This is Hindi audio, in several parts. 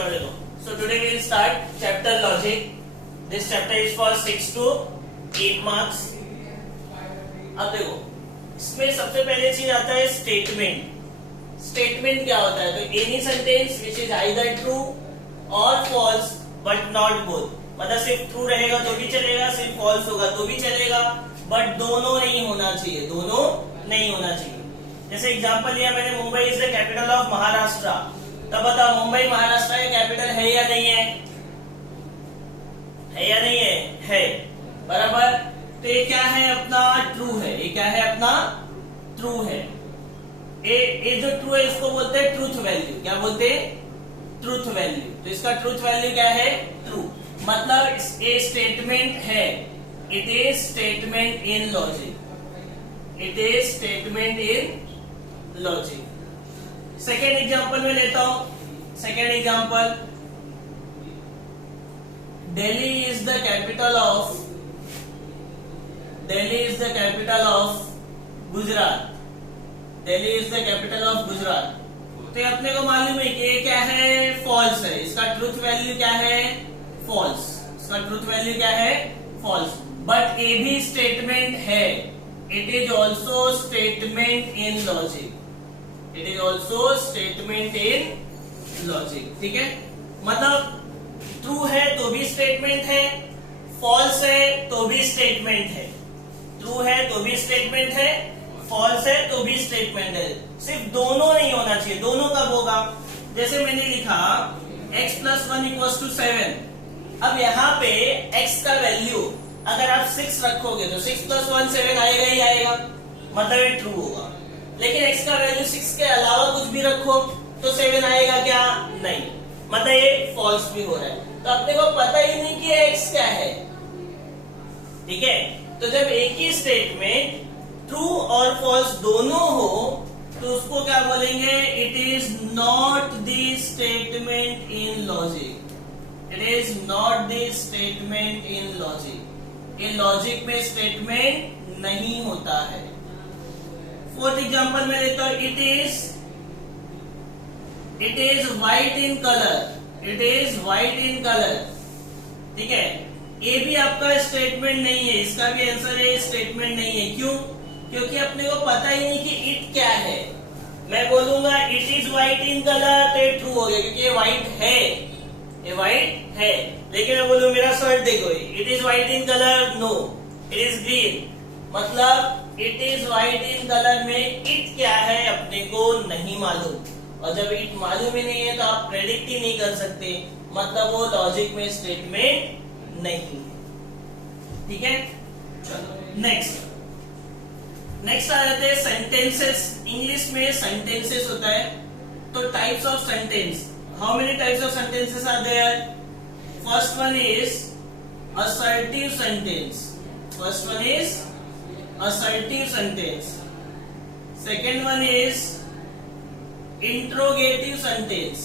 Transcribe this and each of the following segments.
चलो देखो, so today we will start chapter logic. This chapter is for 6 to 8 marks. अब देखो, इसमें सबसे पहले चीज आता है स्टेटमेंट। स्टेटमेंट क्या होता है? तो any sentence which is either true और फॉल्स बट नॉट बोथ। मतलब सिर्फ ट्रू रहेगा तो भी चलेगा, सिर्फ फॉल्स होगा तो भी चलेगा, बट दोनों नहीं होना चाहिए, दोनों नहीं होना चाहिए। जैसे एग्जांपल लिया मैंने, Mumbai is the capital of Maharashtra. तब बताओ मुंबई महाराष्ट्र का कैपिटल है या नहीं है? है या नहीं है? है, बराबर। तो ये क्या है? अपना ट्रू है। ये क्या है? अपना ट्रू है। ये जो ट्रू है इसको बोलते हैं ट्रूथ वैल्यू। क्या बोलते हैं? Truth value. तो इसका ट्रूथ वैल्यू क्या है? ट्रू। मतलब ये स्टेटमेंट है। It is statement in logic. It is statement in logic. Second example में लेता हूं। Second example, Delhi is the capital of Gujarat. Delhi is the capital of Gujarat. तो अपने को मालूम है कि ये क्या है? फॉल्स है। इसका ट्रूथ वैल्यू क्या है? फॉल्स। इसका ट्रूथ वैल्यू क्या है? फॉल्स। बट ये भी स्टेटमेंट है। It is also statement in logic. It is also statement in logic. ठीक है, मतलब ट्रू है तो भी स्टेटमेंट है, फॉल्स है तो भी स्टेटमेंट है। ट्रू है तो भी स्टेटमेंट है, फॉल्स है तो भी स्टेटमेंट है। सिर्फ दोनों नहीं होना चाहिए। दोनों कब होगा? जैसे मैंने लिखा x + 1 = 7। अब यहाँ पे x का वैल्यू अगर आप 6 रखोगे तो 6 + 1 7 आएगा ही आएगा, मतलब ये ट्रू होगा। लेकिन x का वैल्यू 6 के अलावा कुछ भी रखो तो 7 आएगा क्या? नहीं, मतलब ये फॉल्स भी हो रहा है। तो अपने को पता ही नहीं कि x क्या है। ठीक है, तो जब एक ही स्टेटमेंट ट्रू और फॉल्स दोनों हो तो उसको क्या बोलेंगे? It is not the statement in logic. It is not the statement in logic. ये लॉजिक में स्टेटमेंट नहीं होता है। फोर्थ एग्जांपल में लेता हूं, it is white in colour. It is white in colour. ठीक है, ये भी आपका स्टेटमेंट नहीं है। इसका भी आंसर है स्टेटमेंट नहीं है। क्यों? क्योंकि अपने को पता ही नहीं कि इट क्या है। मैं बोलूंगा it is white in colour तो ये ट्रू हो गया क्योंकि ये व्हाइट है, ये व्हाइट है। लेकिन मैं बोलूं मेरा शर्ट देखो, it is white in colour, no it is green. मतलब it is white in colour में इट क्या है अपने को नहीं मालूम। और जब इट मालूम ही नहीं है तो आप प्रेडिक्ट ही नहीं कर सकते, मतलब वो लॉजिक में स्टेटमेंट नहीं है। ठीक है, चलो नेक्स्ट आ जाते हैं सेंटेंसेस। इंग्लिश में सेंटेंसेस होता है। तो types of sentence, how many types of sentences are there? First one is assertive sentence. First one is assertive sentence. Second one is interrogative sentence.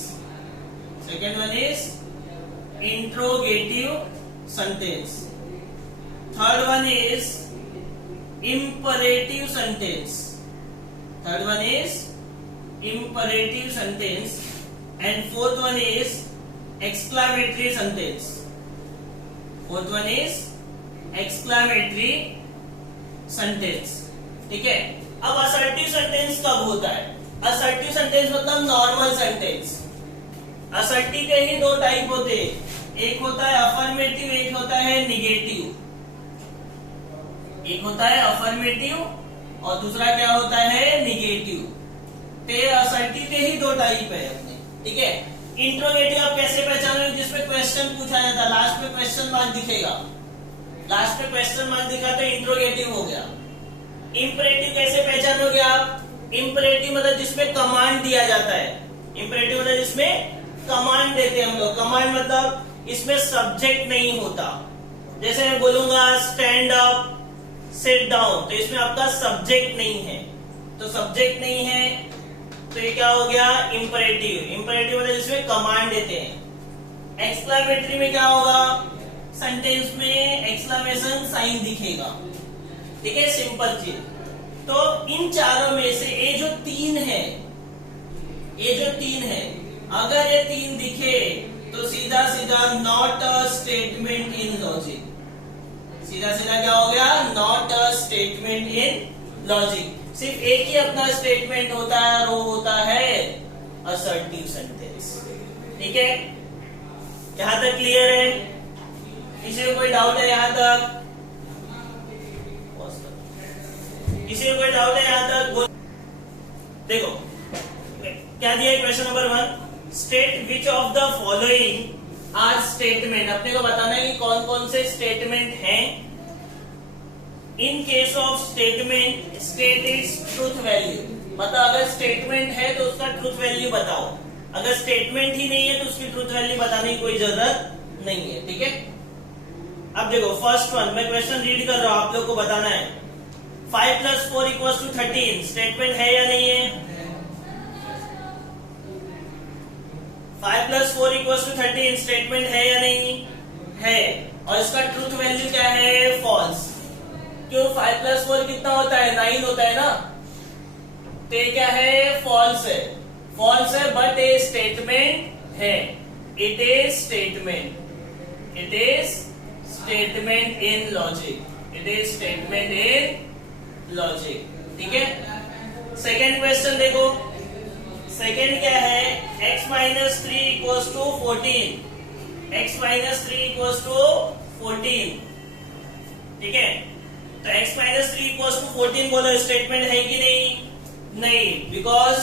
Second one is interrogative sentence. Third one is imperative sentence. Third one is imperative sentence. And fourth one is exclamatory sentence. Fourth one is exclamatory sentence. ठीक है, अब assertive sentence कब होता है? assertive sentence मतलब नॉर्मल सेंटेंस। assertive के ही दो टाइप होते हैं, एक होता है अफर्मेटिव, एक होता है निगेटिव। एक होता है अफर्मेटिव और दूसरा क्या होता है? निगेटिव। तो assertive के ही दो टाइप है अपने। ठीक है, इंट्रोगेटिव आप कैसे पहचानोगे? जिसमें क्वेश्चन पूछा जाता है, लास्ट में क्वेश्चन मार्क दिखेगा। लास्ट में क्वेश्चन मार्क दिखा तो इंट्रोगेटिव हो गया। इंपरेटिव कैसे पहचानोगे आप? इंपरेटिव मतलब जिसमें कमांड दिया जाता है। इंपरेटिव मतलब जिसमें कमांड देते हैं हम लोग। कमांड मतलब इसमें सब्जेक्ट नहीं होता। जैसे मैं बोलूंगा स्टैंड अप, सिट डाउन, तो इसमें आपका सब्जेक्ट नहीं है। तो सब्जेक्ट नहीं है तो ये क्या हो गया? इंपरेटिव। इंपरेटिव मतलब जिसमें कमांड देते हैं। एक्सक्लेमेटरी में क्या होगा? सेंटेंस में एक्सक्लेमेशन साइन दिखेगा। ठीक है, सिंपल चीज। तो इन चारों में से ये जो तीन है अगर ये 3 दिखे तो सीधा सीधा not a statement in logic, सीधा सीधा क्या हो गया, not a statement in logic. सिर्फ एक ही अपना स्टेटमेंट होता है और वो होता है असर्टिव सेंटेंस। ठीक है, यहां तक क्लियर है? किसी को कोई डाउट है यहां तक? किसी को कोई डाउट है यहां तक? देखो क्या दिया है question number 1, state which of the following are statement. अपने को बताना है कि कौन कौन से स्टेटमेंट हैं। In case of statement state its truth value. मतलब अगर स्टेटमेंट है तो उसका ट्रूथ वैल्यू बताओ, अगर स्टेटमेंट ही नहीं है तो उसकी ट्रूथ वैल्यू बताने की कोई जरूरत नहीं है। ठीक है, अब देखो फर्स्ट वन, मैं क्वेश्चन रीड कर रहा हूं, आप लोग को बताना है। 5 + 4 = 13 स्टेटमेंट है या नहीं है? 5 + 4 = 13 स्टेटमेंट है या नहीं है? और इसका ट्रूथ वैल्यू क्या है? फॉल्स। क्यों? 5 + 4 कितना होता है? 9 होता है ना, तो ये क्या है? फॉल्स है। फॉल्स है बट ए स्टेटमेंट है। It is statement, it is statement in logic, it is statement in logic. ठीक है, सेकेंड क्वेश्चन देखो, सेकेंड क्या है? x - 3 = 14, x - 3 = 14। ठीक है, तो x - 3 = 14 बोलो, स्टेटमेंट है कि नहीं? नहीं, बिकॉज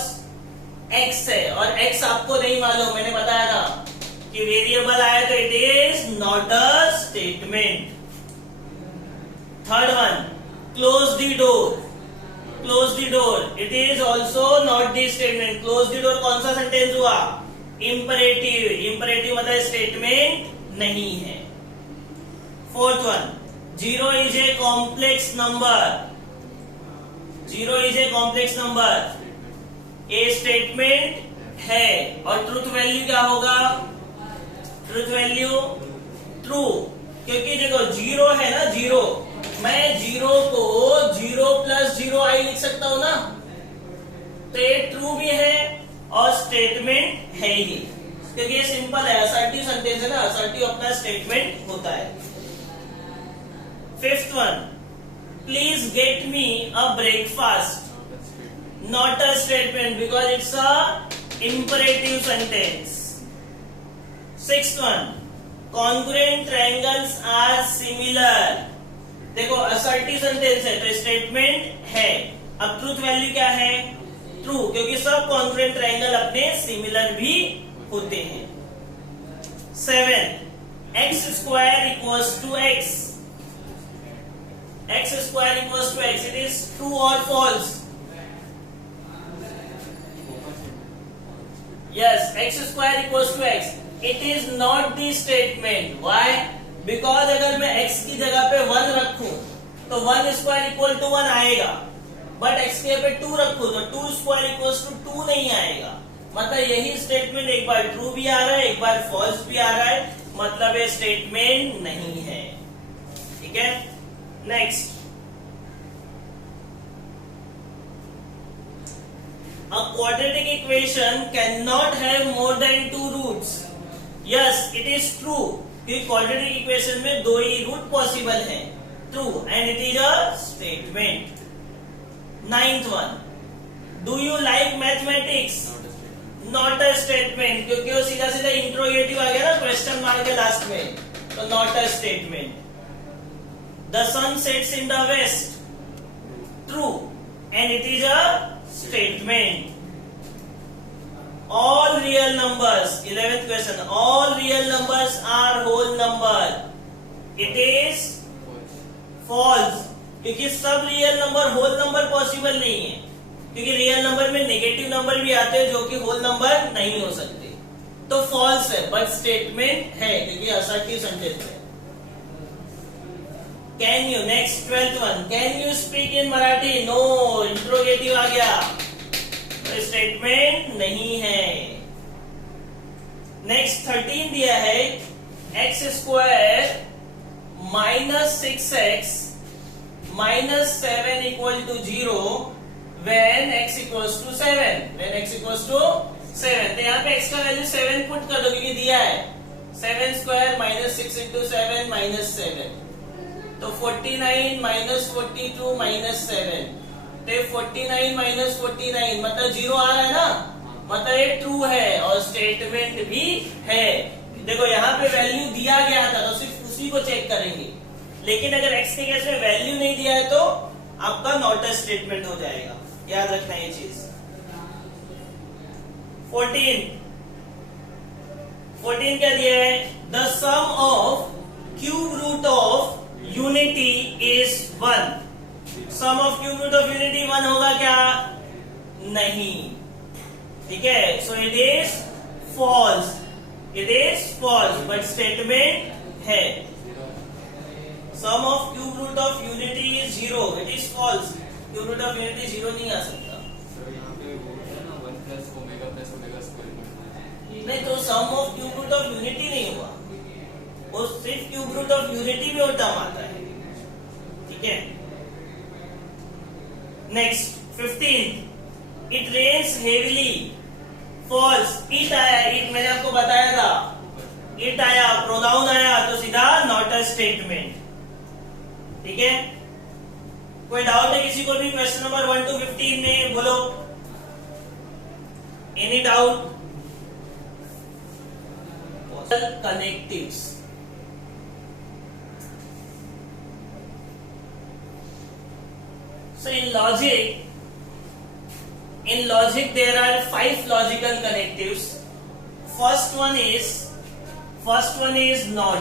x है और x आपको नहीं मालूम, मैंने बताया था कि वेरिएबल आया तो it is not a statement. Third one, close the door, close the door, it is also not the statement. Close the door कौन सा सेंटेंस हुआ? इंपरेटिव, इंपरेटिव मतलब स्टेटमेंट नहीं है। Fourth one, 0 is a complex number, 0 is a complex number, A statement है और ट्रूथ वैल्यू क्या होगा? ट्रूथ वैल्यू ट्रू, क्योंकि देखो 0 है ना, 0, मैं 0 को 0 + 0i लिख सकता हूं ना, तो ये ट्रू भी है और स्टेटमेंट है ही, क्योंकि ये सिंपल है, असर्टिव सेंटेंस है ना, असर्टिव अपना स्टेटमेंट होता है। Fifth one, please get me a breakfast, not a statement because it's a imperative sentence. Sixth one, congruent triangles are similar. देखो असर्टिव सेंटेंस है तो स्टेटमेंट है। अब ट्रूथ वैल्यू क्या है? ट्रू, क्योंकि सब कॉन्ग्रुएंट ट्रायंगल अपने सिमिलर भी होते हैं। 7, x² = x, x² = x, it is true or false? Yes, x² = x. It is not the statement. Why? Because अगर मैं x की जगह पे 1 रखूं तो 1² = 1 आएगा, बट x के पे 2 रखूं तो 2² = 2 नहीं आएगा। मतलब यही स्टेटमेंट एक बार ट्रू भी आ रहा है, एक बार फॉल्स भी आ रहा है, मतलब ये स्टेटमेंट नहीं है। ठीक है, next, a quadratic equation cannot have more than 2 roots. Yes, it is true कि quadratic equation में 2 ही रूट पॉसिबल है, true, and it is a statement. 9th one, do you like mathematics? Not a statement, क्योंकि वो सीधा सीधा इंट्रोगेटिव आ गया ना क्वेश्चन मार्क के लास्ट में, तो not a statement. The sun sets in the west, true, and it is a statement. All real numbers, 11th question, all real numbers are whole number. It is false, क्योंकि सब real number whole number possible नहीं है, क्योंकि रियल नंबर में नेगेटिव नंबर भी आते हैं जो कि होल नंबर नहीं हो सकते, तो फॉल्स है, बट स्टेटमेंट है क्योंकि असर्टिव सेंटेंस है। Can you, next 12th one, can you speak in Marathi? No, interrogative आ गया, स्टेटमेंट नहीं है। नेक्स्ट 13 दिया है, x² - 6x - 7 = 0 when x = 7, when x = 7, तो यहाँ पे x का वैल्यू 7 पुट कर दो क्योंकि दिया है 7 स्क्वायर माइनस 6 इंटू 7 माइनस 7, तो 49 माइनस 42 माइनस 7, तो 49 माइनस 49 मतलब 0 आ रहा है ना, मतलब ये ट्रू है और स्टेटमेंट भी है। देखो यहाँ पे वैल्यू दिया गया था तो सिर्फ उसी को चेक करेंगे, लेकिन अगर x के केस में वैल्यू नहीं दिया है तो आपका नॉट अ स्टेटमेंट हो जाएगा, याद रखना ये चीज। 14 क्या दिया है, the sum of cube root of unity is 1। Sum of cube root of unity 1 होगा क्या, नहीं, ठीक है, so it is false, it is false, but statement है। Sum of cube root of unity is 0, it is false, cube root of unity 0 नहीं आ सकता। नहीं तो sum of cube root of unity नहीं हुआ, वो सिर्फ क्यूब रूट ऑफ यूनिटी में और टर्म आता है, ठीक है। Next 15, it rains heavily, false, it आया, इट मैंने आपको बताया था, इट आया, प्रोनाउन आया तो सीधा नॉट अ स्टेटमेंट, ठीक है। कोई डाउट है किसी को भी क्वेश्चन नंबर 1 to 15 में, बोलो any doubt. Connectives, so in logic there are 5 logical connectives. First one is not.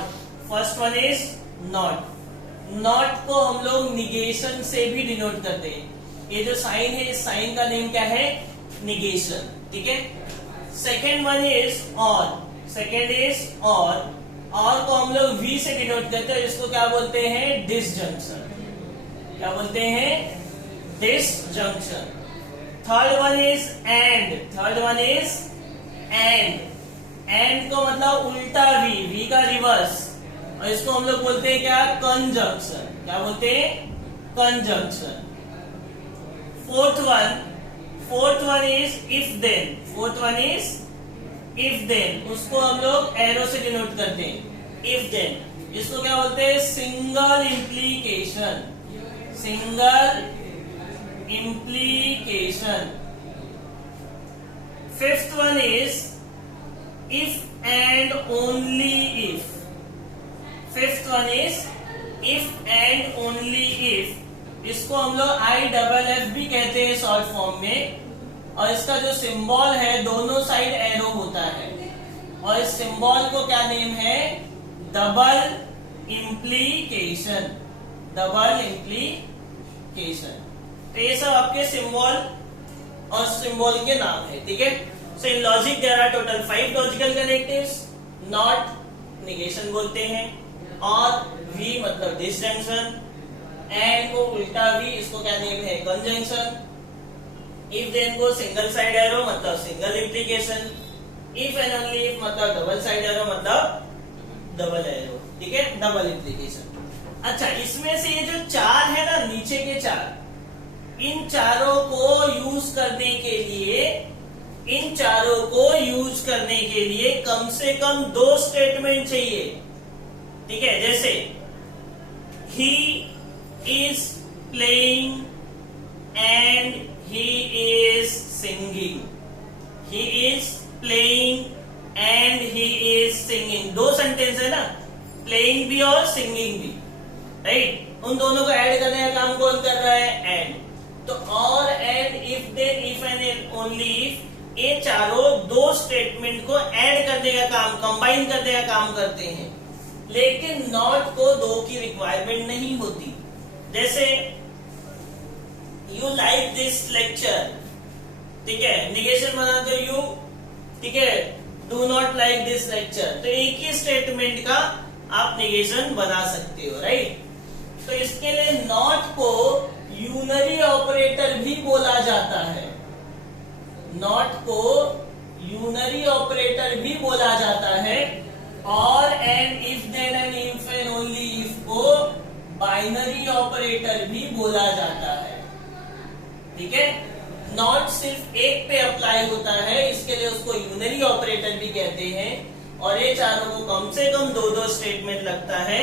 Not को हम लोग निगेशन से भी डिनोट करते हैं। ये जो साइन है, इस साइन का नेम क्या है, निगेशन, ठीक है। सेकेंड वन इज और को हम लोग वी से डिनोट करते हैं, इसको क्या बोलते हैं, डिसजंक्शन, क्या बोलते हैं, disjunction. Third one is and को मतलब उल्टा वी का रिवर्स, और इसको हम लोग बोलते हैं क्या, कंजंक्शन, क्या बोलते हैं, conjunction. Fourth one is if then, उसको हम लोग एरो से डिनोट करते हैं, इफ देन, इसको क्या बोलते हैं, single implication. Fifth one is if and only if. इसको हम लोग IFF भी कहते हैं शॉर्ट फॉर्म में, और इसका जो सिंबल है दोनों साइड एरो होता है, और इस सिंबल को क्या नेम है, डबल इम्प्लीकेशन। तो ये सब आपके सिंबल और सिंबल के नाम है, ठीक है। So in logic there are total 5 logical connectives. Not negation बोलते हैं, और वी मतलब डिसजंक्शन, एंड को उल्टा वी, इसको क्या नेम है, कंजंक्शन। इफ देन को सिंगल साइड एरो मतलब single implication, if and only if मतलब डबल साइड एरो मतलब डबल एरो, ठीक है, डबल इम्प्लीकेशन। अच्छा, इसमें से ये जो 4 है ना, नीचे के 4, इन चारों को यूज करने के लिए कम से कम 2 स्टेटमेंट चाहिए, ठीक है। जैसे he is playing and he is singing, he is playing and he is singing, 2 sentence है ना, प्लेइंग भी और सिंगिंग भी, राइट। उन दोनों को ऐड करने का काम कौन कर रहा है, एंड। तो और and, if then, if and only if, ये चारों 2 स्टेटमेंट को ऐड करने का काम, कंबाइन करने का काम करते हैं, लेकिन नॉट को 2 की रिक्वायरमेंट नहीं होती। जैसे यू लाइक दिस लेक्चर, ठीक है, निगेशन बनाते हो यू, ठीक है, do not like this lecture, तो एक ही स्टेटमेंट का आप निगेशन बना सकते हो, राइट। तो इसके लिए नॉट को यूनरी ऑपरेटर भी बोला जाता है, नॉट को यूनरी ऑपरेटर भी बोला जाता है, और and, if then and if and only if को बाइनरी ऑपरेटर भी बोला जाता है, ठीक है। नॉट सिर्फ एक पे अप्लाई होता है, इसके लिए उसको यूनरी ऑपरेटर भी कहते हैं। और ये चारों को कम से कम दो दो स्टेटमेंट लगता है,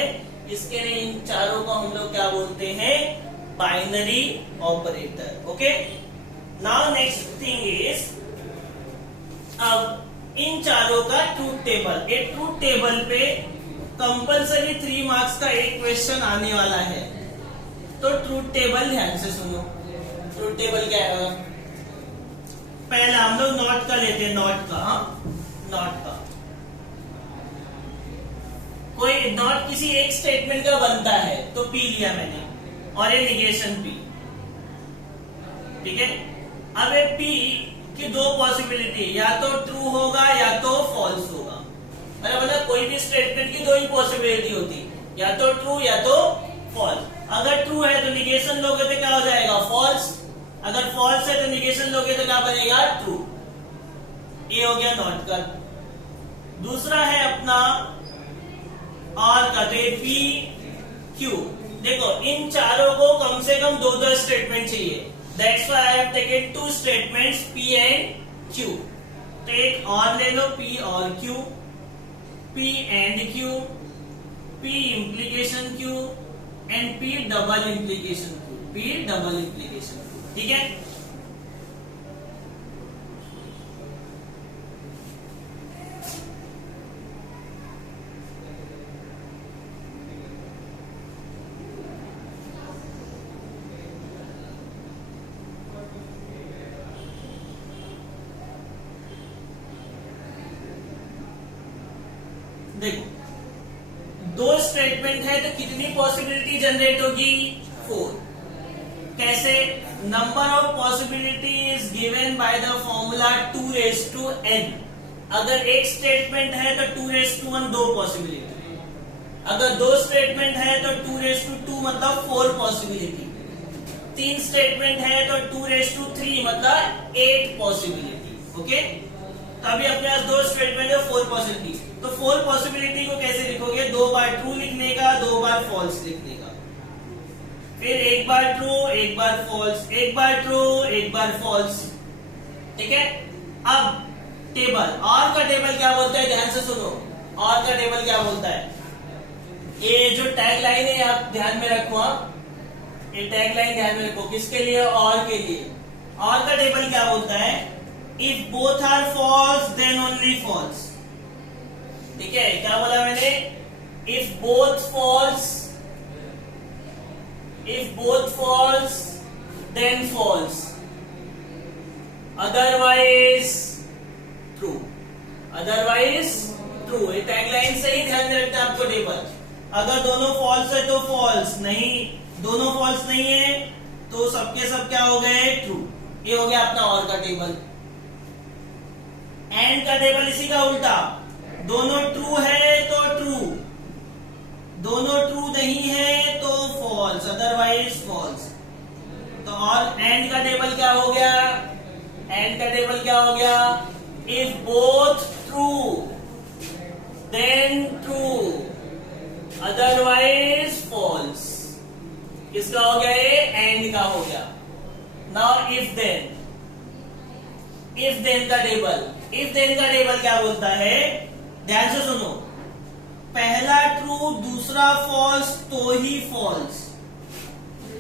इसके लिए इन चारों को हम लोग क्या बोलते हैं, binary operator. Okay, now next thing is, अब इन चारों का ट्रूथ टेबल, एक ट्रूथ टेबल पे कंपलसरी 3 मार्क्स का एक क्वेश्चन आने वाला है। तो ट्रूथ टेबल ध्यान से सुनो, ट्रूथ टेबल क्या है। पहले हम लोग नॉट का लेते हैं, नॉट का, नॉट का कोई नॉट किसी एक स्टेटमेंट का बनता है तो पी लिया मैंने, और ये निगेशन पी, ठीक है। अब ये पी की दो पॉसिबिलिटी, या तो ट्रू होगा या तो फॉल्स होगा। मतलब कोई भी स्टेटमेंट की दो ही पॉसिबिलिटी होती, या तो ट्रू या तो फॉल्स। अगर ट्रू है तो निगेशन लोगे तो क्या हो जाएगा, फॉल्स। अगर फॉल्स है तो निगेशन लोगे तो क्या बनेगा, ट्रू। ये हो गया नॉट का। दूसरा है अपना और का, तो ये पी क्यू। देखो इन चारों को कम से कम दो दो स्टेटमेंट चाहिए, that's why I have taken 2 statements P and Q. तो एक और ले लो, पी और Q, P and Q, P implication Q and P double implication Q, P double implication Q, ठीक है। देखो दो स्टेटमेंट है तो कितनी पॉसिबिलिटी जनरेट होगी, 4। कैसे, number of possibility is given by the formula 2n। अगर एक स्टेटमेंट है तो 2n 2 पॉसिबिलिटी, अगर दो स्टेटमेंट है तो 2 मतलब 4 पॉसिबिलिटी, 3 स्टेटमेंट है तो 2 मतलब 8 पॉसिबिलिटी। ओके, तो अभी अपने पास दो स्टेटमेंट है, 4 पॉसिबिलिटी। तो 4 पॉसिबिलिटी को कैसे लिखोगे, 2 बार ट्रू लिखने का, 2 बार फॉल्स लिखने का, फिर एक बार ट्रू एक बार फॉल्स, एक बार ट्रू एक बार फॉल्स, ठीक है। अब टेबल, और का टेबल क्या बोलता है, ध्यान से सुनो, और का टेबल क्या बोलता है। ये जो टैग लाइन है आप ध्यान में रखो, ये टैग लाइन ध्यान में रखो, किसके लिए, और के लिए। और का टेबल क्या बोलता है, if both are false then only false, ठीक है। क्या बोला मैंने, if both false then false, otherwise true, otherwise true. ये टैगलाइन से ही ध्यान में रखना आपको टेबल। अगर दोनों फॉल्स है तो फॉल्स, नहीं दोनों फॉल्स नहीं है तो सबके सब क्या हो गए, ट्रू। ये हो गया अपना और का टेबल। एंड का टेबल इसी का उल्टा, दोनों ट्रू है तो ट्रू, दोनों ट्रू नहीं है तो फॉल्स, अदरवाइज फॉल्स। तो और एंड का टेबल क्या हो गया, एंड का टेबल क्या हो गया, if both true then true, otherwise false. किसका हो गया ये, एंड का हो गया। Now if then, if then का टेबल, इफ देन का टेबल क्या बोलता है, ध्यान से सुनो, पहला ट्रू दूसरा फॉल्स तो ही फॉल्स।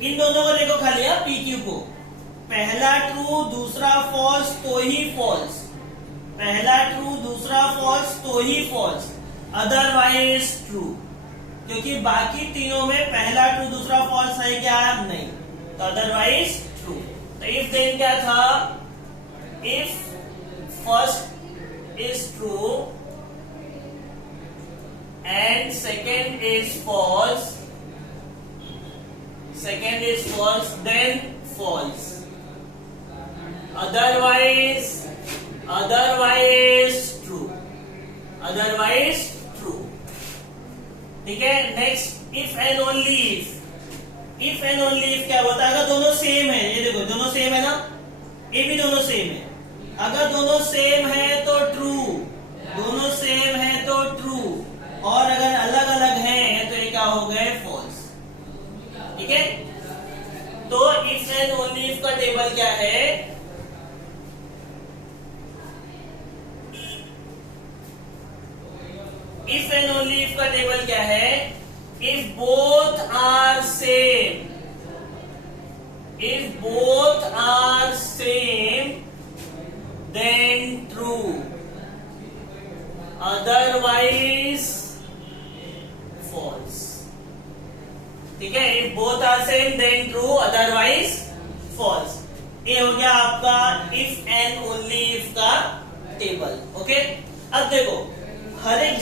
इन दोनों को देखो खाली, पी क्यू को, पहला ट्रू दूसरा फॉल्स तो ही फॉल्स, पहला ट्रू दूसरा फॉल्स तो ही फॉल्स, अदरवाइज ट्रू। क्योंकि बाकी तीनों में पहला ट्रू दूसरा फॉल्स है क्या, नहीं, तो अदरवाइज ट्रू। तो इफ देन क्या था, if first is true and second is false, then false, otherwise true, ठीक है। Next if and only if, if and only if क्या होता है, अगर दोनों सेम है, ये देखो दोनों सेम है ना, ये भी दोनों सेम है, अगर दोनों सेम है तो ट्रू, दोनों सेम है तो ट्रू, और अगर अलग अलग हैं तो ये क्या हो गए, फॉल्स, ठीक है। तो इफ एंड ओनली इफ का टेबल क्या है, इफ एंड ओनली इफ का टेबल क्या है? If both are same, if both are same then true, otherwise false. ठीक है, if both are same then true, otherwise false. ये हो गया आपका इफ एंड ओनली इफ का टेबल। ओके, अब देखो हर एक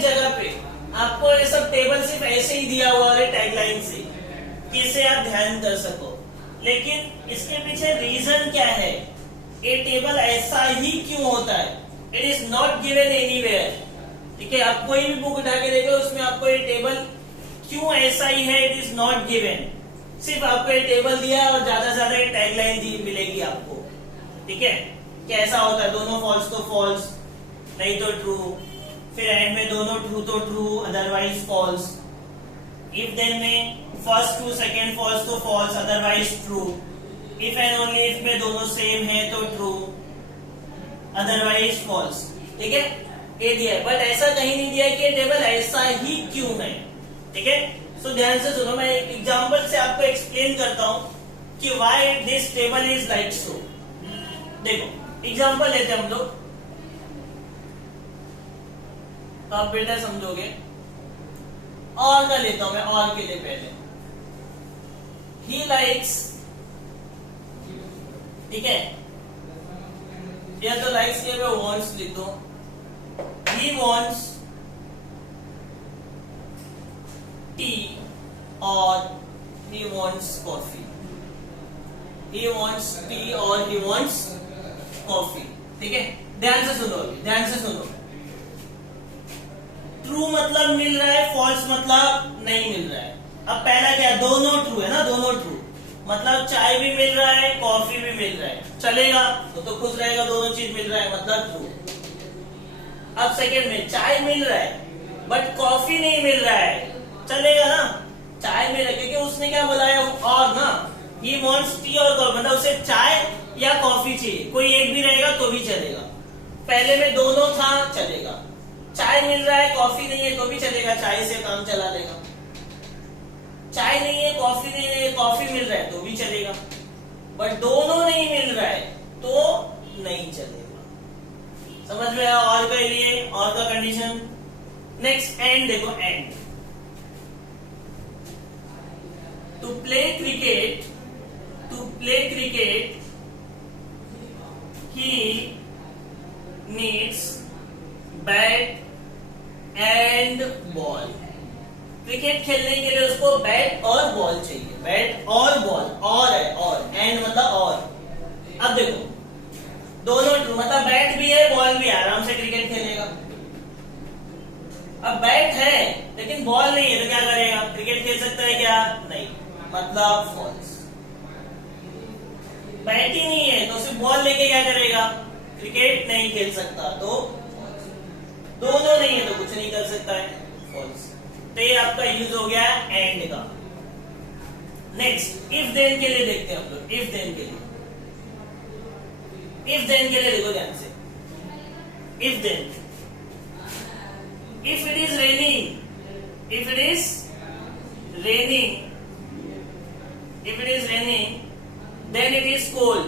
जगह पे आपको ये सब टेबल सिर्फ ऐसे ही दिया हुआ है टैगलाइन से कि इसे आप ध्यान कर सको, लेकिन इसके पीछे रीजन क्या है? ये टेबल ऐसा ही क्यों होता है? It is not given anywhere. ठीक है, आप कोई भी बुक उठा के देखो उसमें आपको ये टेबल क्यों ऐसा ही है, इट इज नॉट गिवन। सिर्फ आपको ये टेबल दिया है और ज्यादा से ज्यादा एक टैगलाइन मिलेगी आपको। ठीक है, कैसा होता है? दोनों फॉल्स तो फॉल्स, नहीं तो ट्रू, फिर एंड में दोनों ट्रू तो true, otherwise false. If then में फर्स्ट ट्रू सेकेंड फॉल्स तो false, otherwise true. If and only if में दोनों सेम है तो ट्रू, अदरवाइज फॉल्स। ठीक है, ये दिया है, बट ऐसा कहीं नहीं दिया कि ये टेबल ऐसा ही क्यों है। ठीक है, सो ध्यान से सुनो, मैं एक एग्जांपल से आपको एक्सप्लेन करता हूं कि why this table is like so. देखो एग्जांपल लेते हैं हम लोग, तो आप बेटा समझोगे। और का लेता हूं मैं, और के लिए पहले ही लाइक्स। ठीक है, या तो लाइक्स के मैं वांट्स लिख दो। ही वांट्स टी और he wants coffee, he wants tea और he wants coffee। ठीक है, ध्यान से सुनो, ध्यान से सुनो। ट्रू मतलब मिल रहा है, फॉल्स मतलब नहीं मिल रहा है। अब पहला क्या, दोनों ट्रू है ना, दोनों ट्रू मतलब चाय भी मिल रहा है, कॉफी भी मिल रहा है, चलेगा तो खुश रहेगा, दोनों चीज मिल रहा है मतलब ट्रू। अब सेकेंड में चाय मिल रहा है बट कॉफी नहीं मिल रहा है, चलेगा ना, चाय में रखे, क्योंकि उसने क्या बुलाया और ना, ही वॉन्ट्स टी और कॉफी, मतलब उसे चाय या कॉफी चाहिए, कोई एक भी रहेगा तो भी चलेगा। पहले में दोनों था, चलेगा। चाय मिल रहा है कॉफी नहीं है तो भी चलेगा, चाय से काम चला लेगा। चाय नहीं है कॉफी नहीं है, कॉफी मिल रहा है तो भी चलेगा, बट दोनों नहीं मिल रहा है तो नहीं चलेगा। समझ में आया? और के लिए और का कंडीशन। नेक्स्ट एंड देखो, and to play cricket he needs bat and ball। Cricket खेलने के लिए उसको बैट और बॉल चाहिए, बैट और बॉल, और है और, एंड मतलब और। अब देखो दोनों ट्रू, मतलब बैट भी है बॉल भी है, आराम से क्रिकेट खेलेगा। अब बैट है लेकिन बॉल नहीं है तो क्या करेगा? क्रिकेट खेल सकता है क्या? नहीं, मतलब फॉल्स। बैट ही नहीं है तो सिर्फ बॉल लेके क्या करेगा? क्रिकेट नहीं खेल सकता तो फॉल्स। दोनों नहीं है तो कुछ नहीं कर सकता है, फॉल्स। तो ये आपका यूज हो गया एंड का। नेक्स्ट इफ देन के लिए देखते हैं हम लोग। इफ देन के लिए, इफ देन के लिए देखो ध्यान से। If then, if it is raining, if it is raining, if it is raining, then it is cold,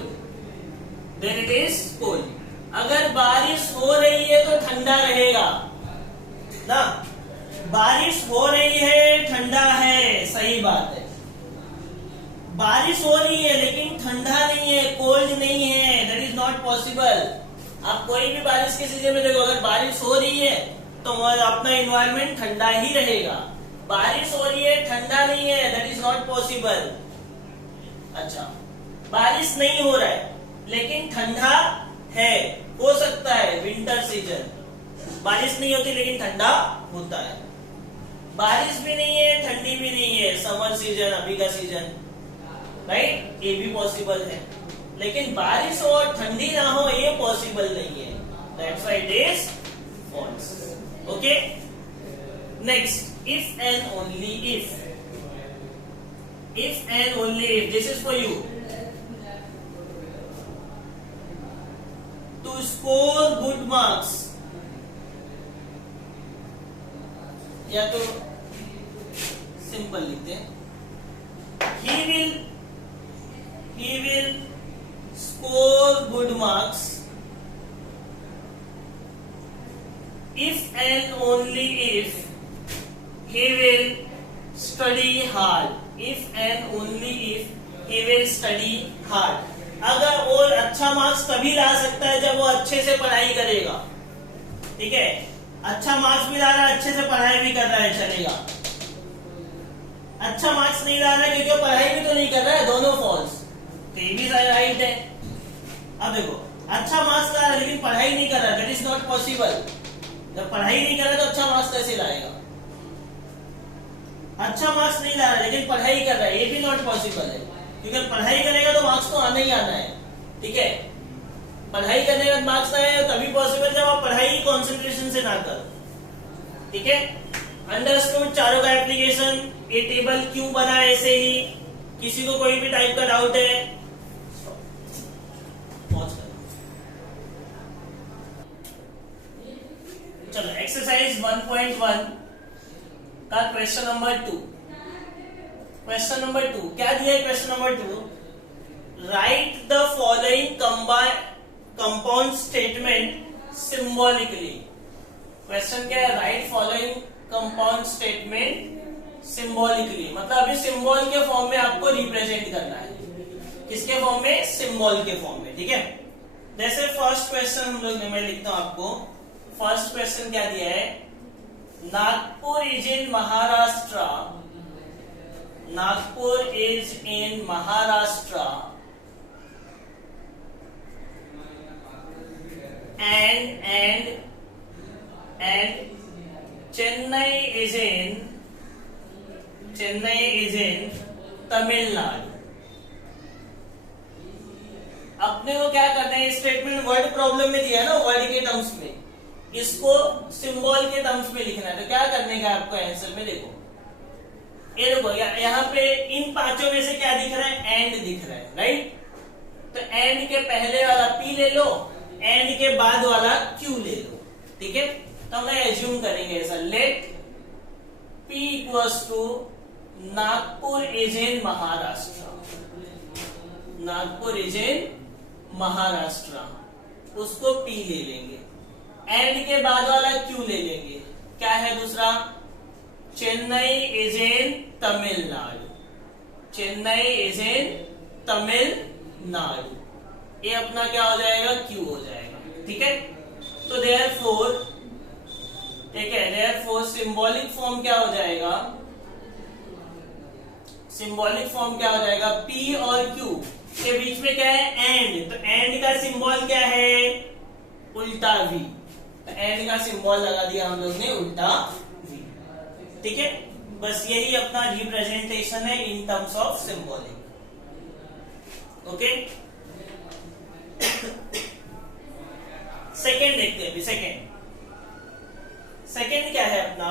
then it is cold। अगर बारिश हो रही है तो ठंडा रहेगा ना, बारिश हो रही है ठंडा है, सही बात है। बारिश हो रही है लेकिन ठंडा नहीं है, कोल्ड नहीं है, दैट इज नॉट पॉसिबल। आप कोई भी बारिश के सीजन में देखो, अगर बारिश हो रही है तो अपना इन्वायरमेंट ठंडा ही रहेगा। बारिश हो रही है ठंडा नहीं है, दैट इज नॉट पॉसिबल। अच्छा, बारिश नहीं हो रहा है लेकिन ठंडा है, हो सकता है विंटर सीजन। बारिश नहीं होती लेकिन ठंडा होता है। बारिश भी नहीं है ठंडी भी नहीं है, समर सीजन, अभी का सीजन, राइट, ये भी पॉसिबल है। लेकिन बारिश हो और ठंडी ना हो ये पॉसिबल नहीं है, that's why it is false. Okay, next if and only if, if and only if, this is for you। To score good marks, या तो सिंपल लिखते हैं, he will score good marks if and only if he will study hard, if and only if he will study hard। अगर वो अच्छा मार्क्स तभी ला सकता है जब वो अच्छे से पढ़ाई करेगा, ठीक है। अच्छा मार्क्स भी ला रहा है, अच्छे से पढ़ाई भी कर रहा है, चलेगा। अच्छा मार्क्स नहीं ला रहा है क्योंकि पढ़ाई भी तो नहीं कर रहा है, दोनों फॉल्स, तो ये भी राइट है। अब देखो, अच्छा मार्क्स ला रहा है लेकिन पढ़ाई नहीं कर रहा, दैट इज नॉट पॉसिबल। जब पढ़ाई नहीं कर रहा तो अच्छा मार्क्स कैसे लाएगा? अच्छा मार्क्स नहीं ला रहा लेकिन पढ़ाई कर रहा है, ये भी नॉट पॉसिबल है, क्योंकि पढ़ाई करेगा तो मार्क्स तो आना ही आना है, ठीक है। पढ़ाई करने के बाद मार्क्स आए तभी पॉसिबल जब आप पढ़ाई कंसंट्रेशन से ना करो, ठीक है। अंडरस्टूड चारों का एप्लीकेशन, ये टेबल क्यों बना है ऐसे ही। किसी को कोई भी टाइप का डाउट है चलो एक्सरसाइज 1.1 का क्वेश्चन नंबर 2। क्वेश्चन नंबर 2 क्या दिया है? Question number 2, right the following compound statement symbolically. Question क्या है? Right following compound statement symbolically, मतलब अभी सिंबल के फॉर्म में आपको रिप्रेजेंट करना है। किसके फॉर्म में? सिंबल के फॉर्म में, ठीक है। जैसे फर्स्ट क्वेश्चन हम लोग, मैं लिखता हूं आपको। फर्स्ट क्वेश्चन क्या दिया है? Nagpur is in Maharashtra, Nagpur is in Maharashtra and Chennai is in Tamil Nadu. अपने को क्या करना है? स्टेटमेंट वर्ड प्रॉब्लम में दिया है ना, वर्ड के टर्म्स में, इसको सिंबल के टर्म्स में लिखना है। तो क्या करने का आपको आंसर में? देखो ये देखो, यहाँ पे इन पांचों में से क्या दिख रहा है? एंड दिख रहा है, राइट। तो एंड के पहले वाला पी ले लो, एंड के बाद वाला क्यू ले लो, ठीक है। तो हम एज्यूम करेंगे ऐसा, let P equals to Nagpur is in Maharashtra, Nagpur is in Maharashtra, उसको P ले लेंगे। एंड के बाद वाला क्यू ले लेंगे, क्या है दूसरा? Chennai is in Tamil Nadu, Chennai is in Tamil Nadu, ये अपना क्या हो जाएगा? क्यू हो जाएगा, ठीक है। तो देयरफॉर, ठीक है, देयरफॉर सिंबॉलिक फॉर्म क्या हो जाएगा? सिंबॉलिक फॉर्म क्या हो जाएगा? P और Q के बीच में क्या है? एंड। तो एंड का सिंबल क्या है? उल्टा V। तो एंड का सिंबल लगा दिया हम लोग ने, उल्टा V, ठीक है। बस यही अपना रिप्रेजेंटेशन है in terms of symbolic, okay. Second देखते हैं अभी। सेकेंड क्या है अपना?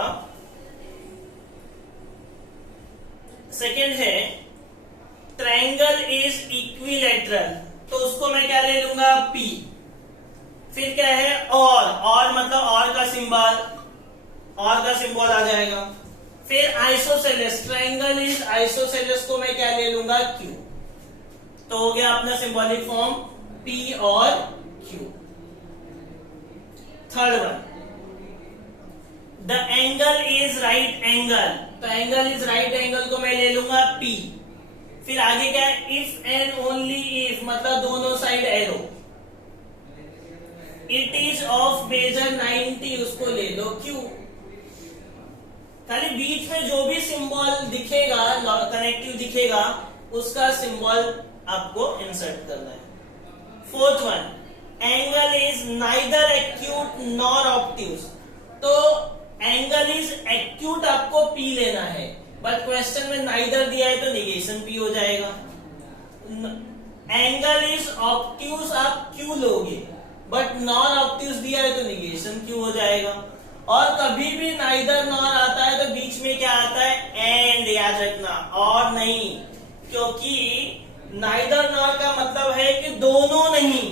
सेकेंड है ट्रायंगल इज इक्विलैटरल, तो उसको मैं क्या ले लूंगा? P। फिर क्या है? और मतलब और का सिंबल आ जाएगा। फिर आइसोसेलेस, ट्रायंगल इज आइसोसेलेस को मैं क्या ले लूंगा? Q। तो हो गया अपना सिंबॉलिक फॉर्म P और Q। Third one, the angle is right angle, तो एंगल इज राइट एंगल को मैं ले लूंगा P। फिर आगे क्या है? इफ एंड ओनली इफ, मतलब दोनों side arrow. It is of measure 90, उसको ले लो Q। खाली बीच में जो भी सिंबल दिखेगा, कनेक्टिव दिखेगा, उसका सिंबल आपको इंसर्ट करना है। Fourth one, angle is neither acute nor obtuse, तो एंगल इज एक्यूट आपको P लेना है, बट क्वेश्चन में नाइदर दिया है तो निगेशन P हो जाएगा। एंगल इज ऑब्ट्यूज आप Q लोगे, बट नॉन ऑब्ट्यूज दिया है तो निगेशन Q हो जाएगा। और कभी भी नाइदर नॉर आता है तो बीच में क्या आता है? एंड, याद रखना, और नहीं, क्योंकि नाइदर नॉर का मतलब है कि दोनों नहीं,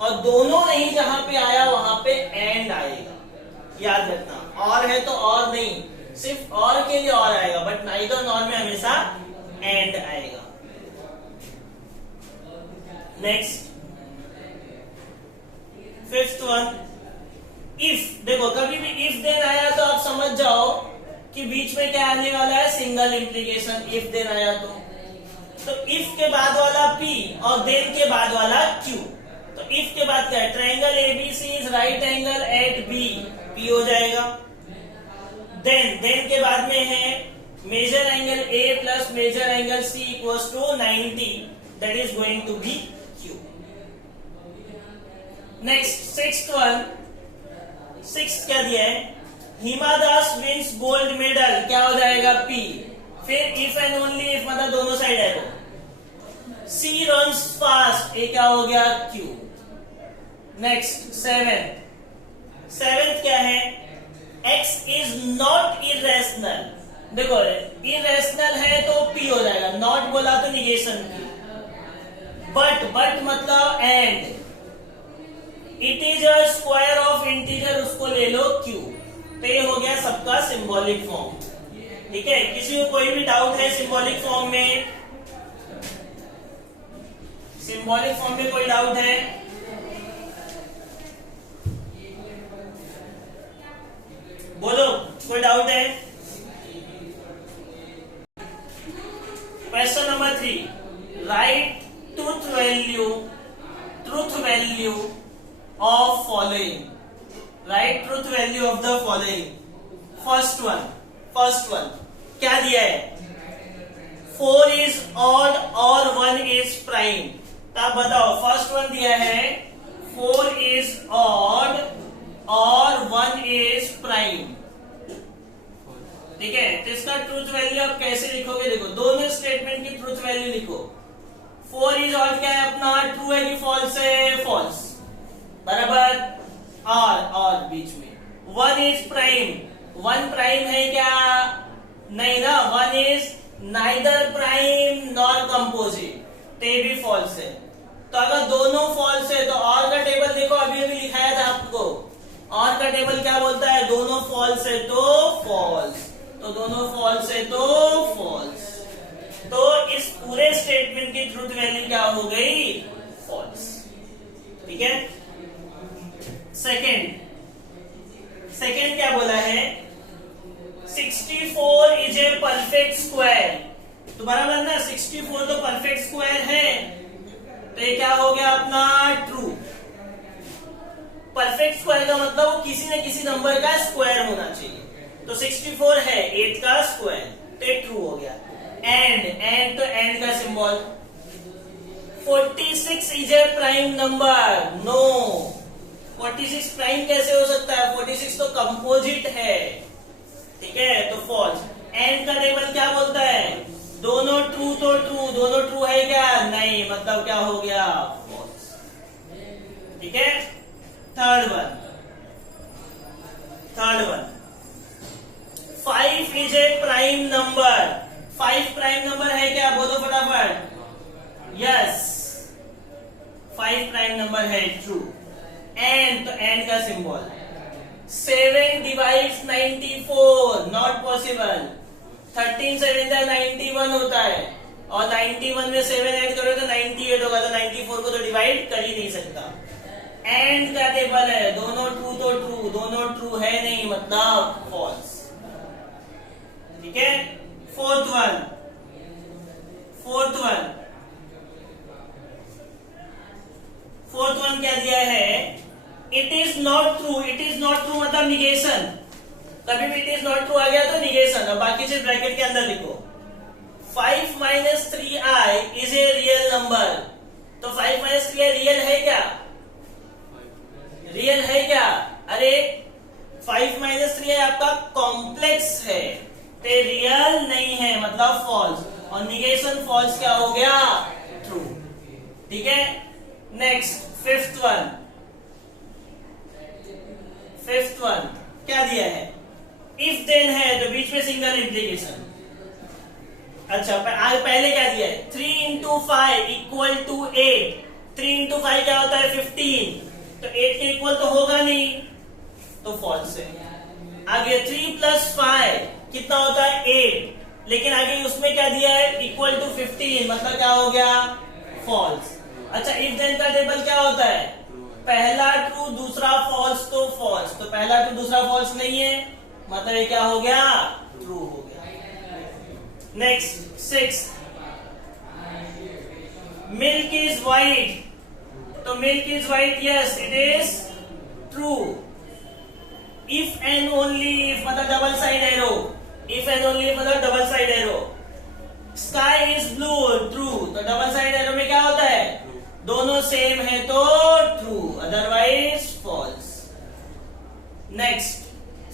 और दोनों नहीं जहां पे आया वहां पे एंड आएगा, याद रखना। और है तो और नहीं, सिर्फ और के लिए और आएगा, बट नाइदर नॉर में हमेशा एंड आएगा। Next fifth one, if. देखो कभी भी इफ देन आया तो आप समझ जाओ कि बीच में क्या आने वाला है, सिंगल इम्प्लीकेशन। इफ देन आया तो इफ के बाद वाला P और देन के बाद वाला Q। तो इफ के बाद क्या है, triangle ABC is right angle at B, P हो जाएगा। देन के बाद में है measure angle A plus measure angle C equals to 90, that is going to be Q। Next sixth one, sixth क्या दिया है, Hima Das wins gold medal, क्या हो जाएगा P। फिर इफ एंड ओनली इफ, मतलब दोनों साइड है। C runs fast, ये क्या हो गया Q। नेक्स्ट सेवेंथ क्या है, X is not irrational। देखो इरेशनल है तो P हो जाएगा, नॉट बोला तो निगेशन की। बट मतलब and, it is a square of integer, उसको ले लो Q। तो ये हो गया सबका सिंबॉलिक फॉर्म। ठीक है, किसी को कोई भी डाउट है सिंबॉलिक फॉर्म में, सिंबॉलिक फॉर्म में कोई डाउट है? बोलो, कोई डाउट है? Question number 3, right truth value of following. Right truth value of the following. First one क्या दिया है, 4 इज ऑड और 1 इज प्राइम। तो आप बताओ, फर्स्ट वन दिया है 4 इज ऑड और 1 इज प्राइम। ठीक है, तो इसका ट्रूथ वैल्यू आप कैसे लिखोगे, देखो दोनों स्टेटमेंट की ट्रूथ वैल्यू लिखो। 4 इज ऑड क्या है अपना, ट्रू है कि फॉल्स है, फॉल्स, बराबर। और बीच में 1 इज प्राइम, 1 प्राइम है क्या, नहीं ना, 1 is neither prime nor composite, तो ये भी फॉल्स है। तो अगर दोनों फॉल्स है तो और का टेबल देखो, अभी लिखाया था आपको, और का टेबल क्या बोलता है, दोनों फॉल्स है तो फॉल्स, तो दोनों फॉल्स है तो फॉल्स। तो इस पूरे स्टेटमेंट की ट्रूथ वैल्यू क्या हो गई, फॉल्स। ठीक है, सेकेंड क्या बोला है, 64 इज ए परफेक्ट स्क्वायर। तो बराबर ना, 64 तो परफेक्ट स्क्वायर है, तो ये क्या हो गया अपना ट्रू। परफेक्ट स्क्वायर का मतलब वो किसी न किसी नंबर का स्क्वायर होना चाहिए। तो 64 है 8 का स्क्वायर, तो ये ट्रू हो गया। एंड तो एंड का symbol. 46 is a prime number, no. 46 prime कैसे हो सकता है, 46 तो कंपोजिट है। ठीक है, तो फॉल्स। एंड का टेबल क्या बोलता है, दोनों ट्रू तो ट्रू, दोनों ट्रू है क्या, नहीं, मतलब क्या हो गया, फॉल्स। ठीक है, third one 5 is a prime number. 5 prime number है क्या, बोलो फटाफट। यस, 5 प्राइम नंबर है, ट्रू। एंड तो एंड का सिंबल। 7 divides 94, not possible. 13 7 91 होता है, और 91 में 7 ऐड करोगे तो 98 होगा, तो 94 को तो डिवाइड कर ही नहीं सकता। एंड का टेबल है, दोनों ट्रू तो ट्रू, दोनों ट्रू है नहीं, मतलब फॉल्स। ठीक है, फोर्थ वन 4th वन क्या दिया है, it is not true. It is not true मतलब निगेशन। कभी भी इट इज नॉट ट्रू आ गया तो निगेशन, और बाकी सिर्फ ब्रैकेट के अंदर लिखो। 5 - 3i is a real number. तो 5 - 3i रियल है क्या, रियल है क्या, अरे 5 - 3i आपका कॉम्प्लेक्स है, तो रियल नहीं है, मतलब फॉल्स। और निगेशन फॉल्स क्या हो गया, ट्रू। ठीक है, नेक्स्ट फिफ्थ वन क्या दिया है, इफ देन है तो बीच में सिंगल इम्प्लीकेशन। अच्छा, पहले क्या दिया है, 3 × 5 = 8। 3 × 5 क्या होता है, 15, तो 8 के इक्वल तो होगा नहीं, तो फॉल्स है। आगे 3 + 5 कितना होता है 8, लेकिन आगे उसमें क्या दिया है इक्वल टू 15, मतलब क्या हो गया फॉल्स। अच्छा इफ देन का टेबल क्या होता है, पहला ट्रू दूसरा फॉल्स तो फॉल्स, तो पहला ट्रू दूसरा फॉल्स नहीं है, मतलब ये क्या हो गया ट्रू हो गया। नेक्स्ट 6, मिल्क इज व्हाइट, तो milk is white, yes it is true. If and only if मतलब double side arrow, if and only मतलब double side arrow. Sky is blue, true, तो डबल साइड एरो में क्या होता है दोनों सेम है तो ट्रू, अदरवाइज फॉल्स। नेक्स्ट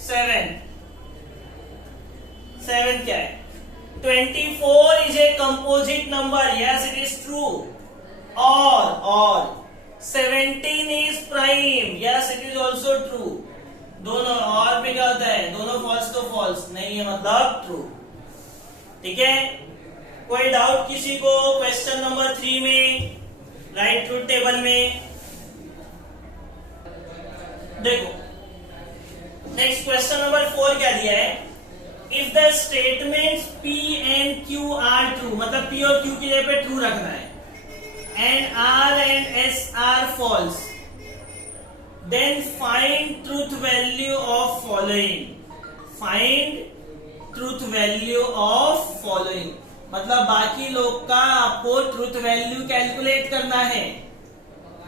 7 क्या है, 24 is a composite number, yes it is true. और 17 is prime, yes it is also true. दोनों और में क्या होता है दोनों फॉल्स तो फॉल्स नहीं है, मतलब ट्रू। ठीक है, कोई डाउट किसी को क्वेश्चन नंबर 3 में राइट ट्रूथ टेबल में? देखो नेक्स्ट क्वेश्चन नंबर 4 क्या दिया है, if the statements P and Q are true, मतलब P और Q की जगह पे ट्रू रखना है, and R and S are false, then find truth value of following. Find truth value of following मतलब बाकी लोग का आपको ट्रूथ वैल्यू कैलकुलेट करना है।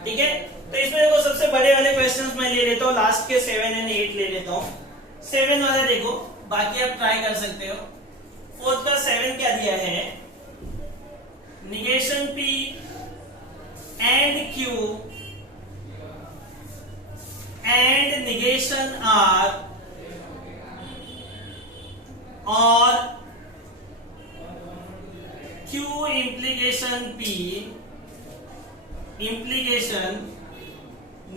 ठीक है, तो इसमें देखो सबसे बड़े वाले क्वेश्चंस मैं ले लेता हूँ, लास्ट के 7 एंड 8 ले लेता हूँ। 7 वाला देखो, बाकी आप ट्राई कर सकते हो। 4th का 7 क्या दिया है, negation P and Q and negation R और Q implication P implication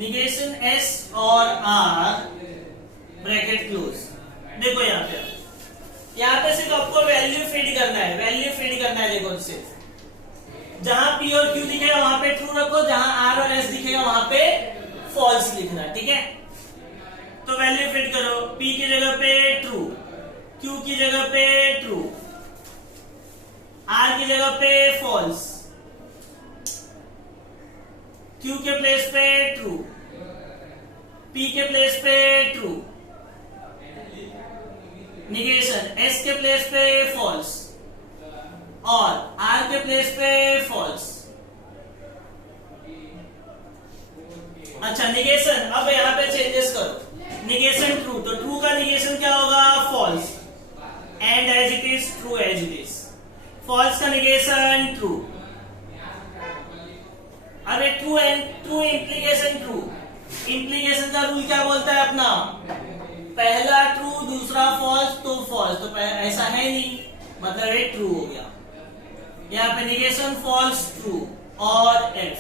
negation S और R ब्रैकेट क्लोज। देखो यहाँ पे सिर्फ आपको वैल्यू फीड करना है, वैल्यू फीड करना है। देखो सिर्फ जहां P और Q दिखेगा वहां पे ट्रू रखो, जहां R और S दिखेगा वहां पे फॉल्स लिखना है। ठीक है, तो वैल्यू फीड करो, P की जगह पे ट्रू, Q की जगह पे ट्रू, R की जगह पे फॉल्स, Q के प्लेस पे ट्रू, P के प्लेस पे ट्रू, निगेशन S के प्लेस पे फॉल्स और R के प्लेस पे फॉल्स। अच्छा निगेशन, अब यहाँ पे चेंजेस करो, निगेशन ट्रू, तो ट्रू का निगेशन क्या होगा false, and as it is true as it is. False का निगेशन ट्रू। अरे true and true implication true, implication का रूल क्या बोलता है अपना, पहला ट्रू दूसरा फॉल्स तो फॉल्स, तो ऐसा है नहीं, मतलब ये ट्रू हो गया। यहाँ पे निगेशन फॉल्स ट्रू और एफ।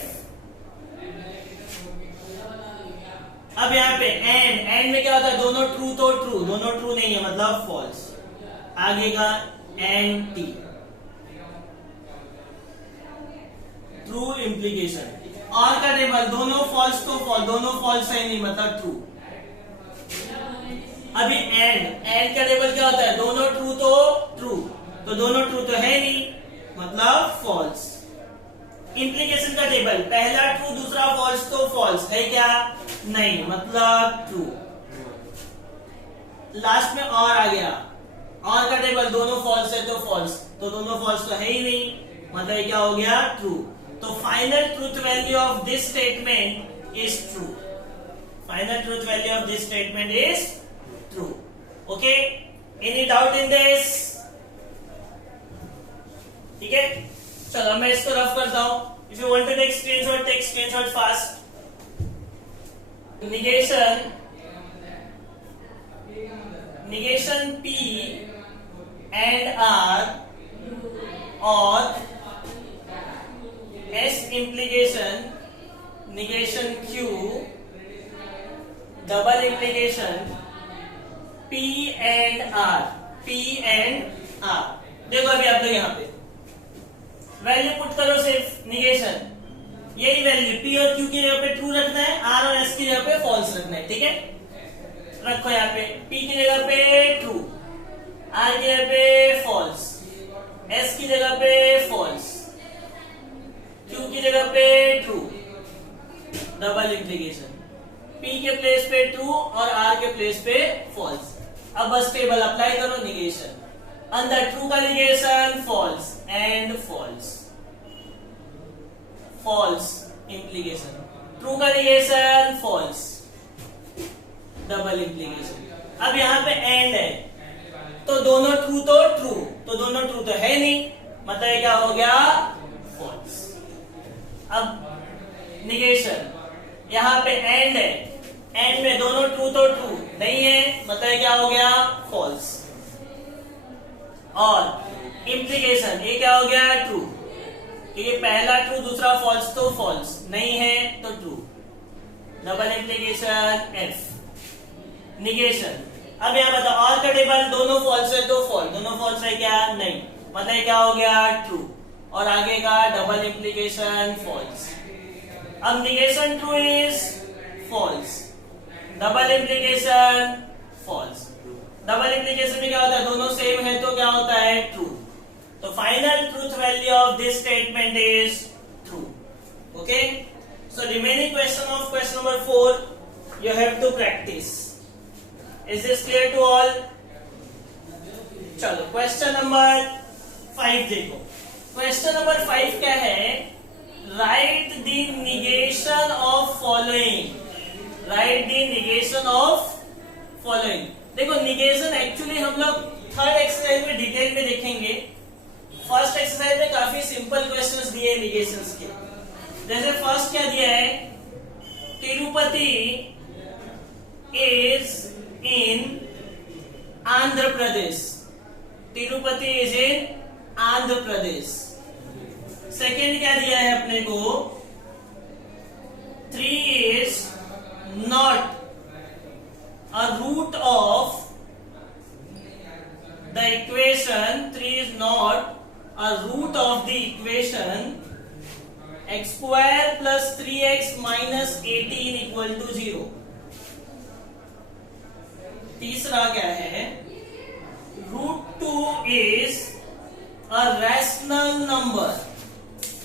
अब यहाँ पे एंड में क्या होता है दोनों ट्रू तो ट्रू, दोनों ट्रू नहीं है मतलब फॉल्स। आगे का एंड टी ट्रू इम्प्लीकेशन, और का टेबल दोनों फॉल्स तो फॉल्स, दोनों फॉल्स है नहीं मतलब ट्रू। अभी एंड का टेबल क्या होता है दोनों ट्रू तो ट्रू, तो दोनों ट्रू तो है नहीं मतलब फॉल्स। इम्प्लीकेशन का टेबल पहला ट्रू दूसरा फॉल्स तो फॉल्स है क्या, नहीं मतलब ट्रू। लास्ट में और आ गया, और का टेबल दोनों फॉल्स है तो फॉल्स, तो दोनों फॉल्स तो है ही नहीं मतलब क्या हो गया ट्रू। तो final truth value of this statement is true, final truth value of this statement is true. Okay, any doubt in this? ठीक है, चलो मैं इसको रफ करता हूं। If you want to take screenshot, take screenshot fast. Negation P and R और S implication negation Q double implication P and R, P and R। देखो अभी आप लोग यहाँ पे वैल्यू पुट करो, सिर्फ निगेशन यही वैल्यू P और Q की जगह पे ट्रू रखना है, R और S की जगह पे फॉल्स रखना है। ठीक है, रखो यहाँ पे P की जगह पे ट्रू, आर की जगह पे फॉल्स, एस की जगह पे फॉल्स, क्यू की जगह पे ट्रू, डबल इंप्लीकेशन, पी के प्लेस पे ट्रू और आर के प्लेस पे फॉल्स। अब बस टेबल अप्लाई करो, निगेशन, अंदर ट्रू का negation false and false, false implication, true का निगेशन फॉल्स, डबल इंप्लीकेशन। अब यहां पे एंड है तो दोनों ट्रू तो दोनों ट्रू तो है नहीं, मतलब क्या हो गया फॉल्स। अब निगेशन, यहां पे एंड है, एंड में दोनों ट्रू तो ट्रू नहीं है, मतलब क्या हो गया फॉल्स। और इंप्लीकेशन, ये क्या हो गया ट्रू, क्योंकि पहला ट्रू दूसरा फॉल्स तो फॉल्स नहीं है तो true, double implication F. Negation, अब यहां बताओ और का टेबल दोनों फॉल्स है तो फॉल्स, दोनों फॉल्स है क्या नहीं, मतलब क्या हो गया ट्रू, और आगे का डबल इंप्लीकेशन फॉल्स। अब negation true is false, double implication false. Double implication में क्या होता है, दोनों सेम है तो क्या होता है ट्रू। तो final truth value of this statement is true. Okay, so remaining question of question number 4 you have to practice. Is this clear to all? चलो क्वेश्चन नंबर 5 देखो। क्वेश्चन नंबर 5 क्या है, right the negation of following, right the negation of following. देखो निगेशन एक्चुअली हम लोग थर्ड एक्सरसाइज में डिटेल में देखेंगे। फर्स्ट एक्सरसाइज में काफी सिंपल क्वेश्चंस दिए निगेशंस के। जैसे फर्स्ट क्या दिया है, Tirupati is in Andhra Pradesh, Tirupati is in Andhra Pradesh. Second क्या दिया है अपने को, 3 is not a root of the equation, 3 is not a root of the equation x square plus 3x minus 18 equal to 0। तीसरा क्या है, root 2 is a rational number,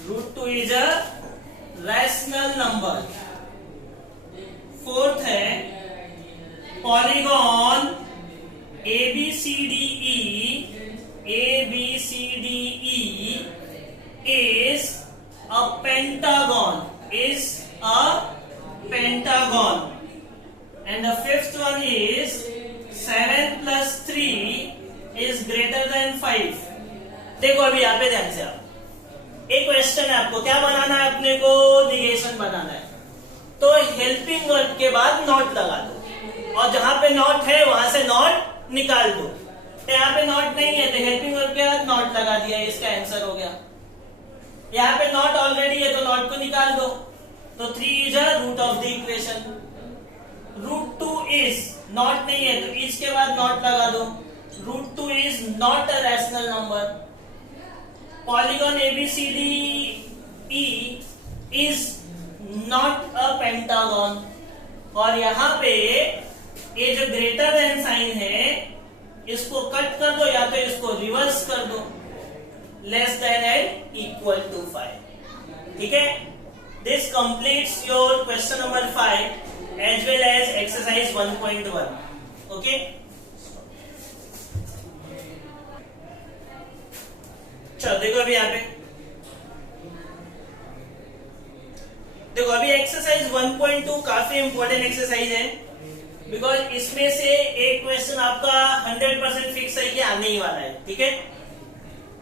root 2 is a rational number। Fourth है polygon ABCDE is a pentagon, is a pentagon। And the fifth one is 7 plus 3 is greater than 5। देखो अभी यहाँ पे ध्यान से, आप एक क्वेश्चन है, आपको क्या बनाना है, अपने को निगेशन बनाना है। तो हेल्पिंग वर्ब के बाद नॉट लगा दो, और जहां पे नॉट है वहां से नॉट निकाल दो। तो यहाँ पे नॉट नहीं है तो हेल्पिंग वर्ब के बाद नॉट लगा दिया, इसका आंसर हो गया। यहाँ पे नॉट ऑलरेडी है तो नॉट को निकाल दो। तो 3 is a root of the equation. Root 2 is not नहीं है तो इज के बाद नॉट लगा दो। Root 2 is not a rational number. Polygon ABCDE is not a pentagon. और यहाँ पे ये जो ग्रेटर देन साइन है इसको कट कर दो या तो इसको रिवर्स कर दो, less than and equal to 5। ठीक है, this completes your question number 5 as well as exercise 1.1। Okay, चलो देखो अभी यहाँ पे देखो, अभी एक्सरसाइज 1.2 काफी इंपॉर्टेंट एक्सरसाइज है, बिकॉज इसमें से एक क्वेश्चन आपका 100% फिक्स है कि आने ही वाला है। ठीक है,